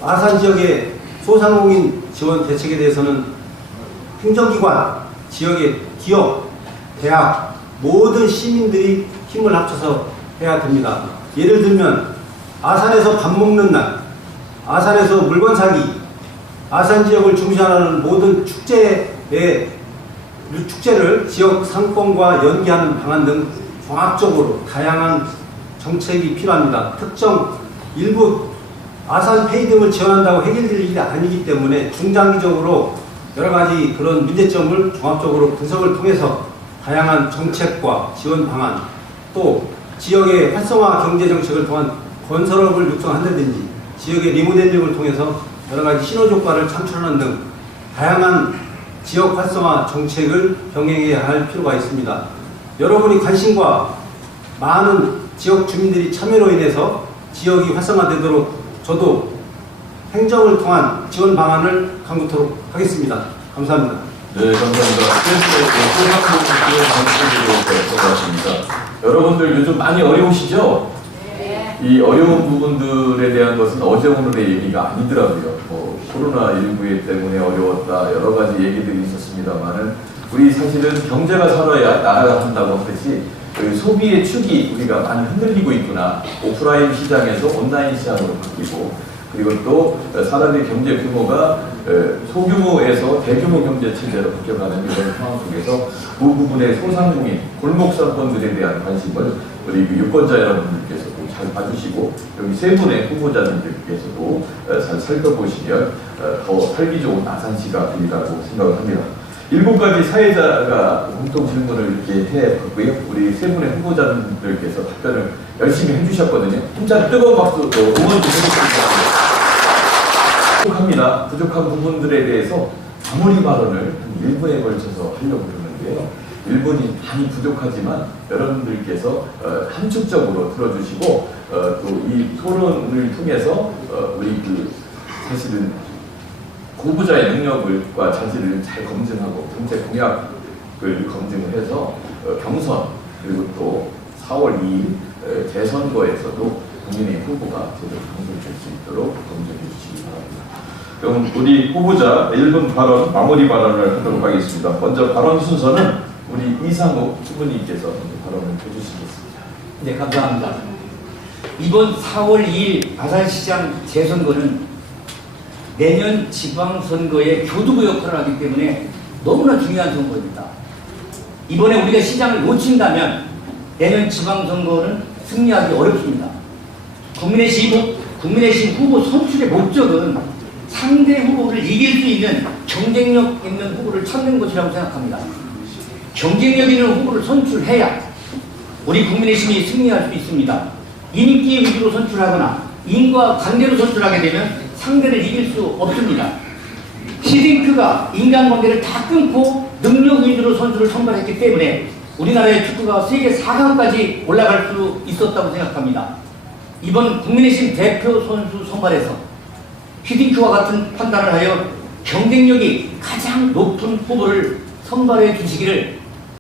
아산 지역의 소상공인 지원 대책에 대해서는 행정기관, 지역의 기업, 대학, 모든 시민들이 힘을 합쳐서 해야 됩니다. 예를 들면 아산에서 밥 먹는 날, 아산에서 물건 사기, 아산 지역을 중시하는 모든 축제를 지역 상권과 연계하는 방안 등 종합적으로 다양한 정책이 필요합니다. 특정 일부 아산페이 등을 지원한다고 해결될 일이 아니기 때문에 중장기적으로 여러 가지 그런 문제점을 종합적으로 분석을 통해서 다양한 정책과 지원 방안, 또 지역의 활성화 경제 정책을 통한 건설업을 육성한다든지 지역의 리모델링을 통해서 여러 가지 신호적 효과를 창출하는 등 다양한 지역 활성화 정책을 병행해야 할 필요가 있습니다. 여러분이 관심과 많은 지역 주민들이 참여로 인해서 지역이 활성화되도록 저도 행정을 통한 지원 방안을 강구토록 하겠습니다. 감사합니다. 네, 감사합니다. 소상공인 여러분들 요즘 많이 어려우시죠? 네. 이 어려운 부분들에 대한 것은 어제 오늘의 얘기가 아니더라고요. 코로나19 때문에 어려웠다 여러 가지 얘기들이 있었습니다만은 우리 사실은 경제가 살아야 나라가 한다고 하듯이 그 소비의 축이 우리가 많이 흔들리고 있구나. 오프라인 시장에서 온라인 시장으로 바뀌고 그리고 또 사람의 경제 규모가 소규모에서 대규모 경제 체제로 바뀌어가는 이런 상황 속에서 그 부분의 소상공인, 골목상권들에 대한 관심을 우리 유권자 여러분들께서도 잘 봐주시고 여기 세 분의 후보자님들께서도 잘 살펴보시면 더 살기 좋은 아산시가 되리라고 생각을 합니다. 7가지 사회자가 공통 질문을 이렇게 해봤고요. 우리 세 분의 후보자님들께서 답변을 열심히 해주셨거든요. 혼자 뜨거운 박수 응원 좀 해주시기 부족합니다. 부족한 부분들에 대해서 마무리 발언을 한 1분에 걸쳐서 하려고 그러는데요. 1분이 많이 부족하지만 여러분들께서 함축적으로 들어주시고 또 이 토론을 통해서 우리 사실은 후보자의 능력과 자질을 잘 검증하고 정책 공약을 검증을 해서 경선 그리고 또 4월 2일 재선거에서도 국민의 후보가 제대로 당선될 수 있도록 검증해 주시기 바랍니다. 그럼 우리 후보자 1분 발언 마무리 발언을 하도록 하겠습니다. 먼저 발언 순서는 우리 이상욱 후보님께서 발언을 해주시겠습니다. 네, 감사합니다. 이번 4월 2일 아산시장 재선거는 내년 지방선거의 교두보 역할을 하기 때문에 너무나 중요한 선거입니다. 이번에 우리가 시장을 놓친다면 내년 지방선거는 승리하기 어렵습니다. 국민의힘 후보 선출의 목적은 상대 후보를 이길 수 있는 경쟁력 있는 후보를 찾는 것이라고 생각합니다. 경쟁력 있는 후보를 선출해야 우리 국민의힘이 승리할 수 있습니다. 인기 위주로 선출하거나 인과 관계로 선출하게 되면 상대를 이길 수 없습니다. 히딩크가 인간관계를 다 끊고 능력 위주로 선수를 선발했기 때문에 우리나라의 축구가 세계 4강까지 올라갈 수 있었다고 생각합니다. 이번 국민의힘 대표 선수 선발에서 히딩크와 같은 판단을 하여 경쟁력이 가장 높은 후보를 선발해 주시기를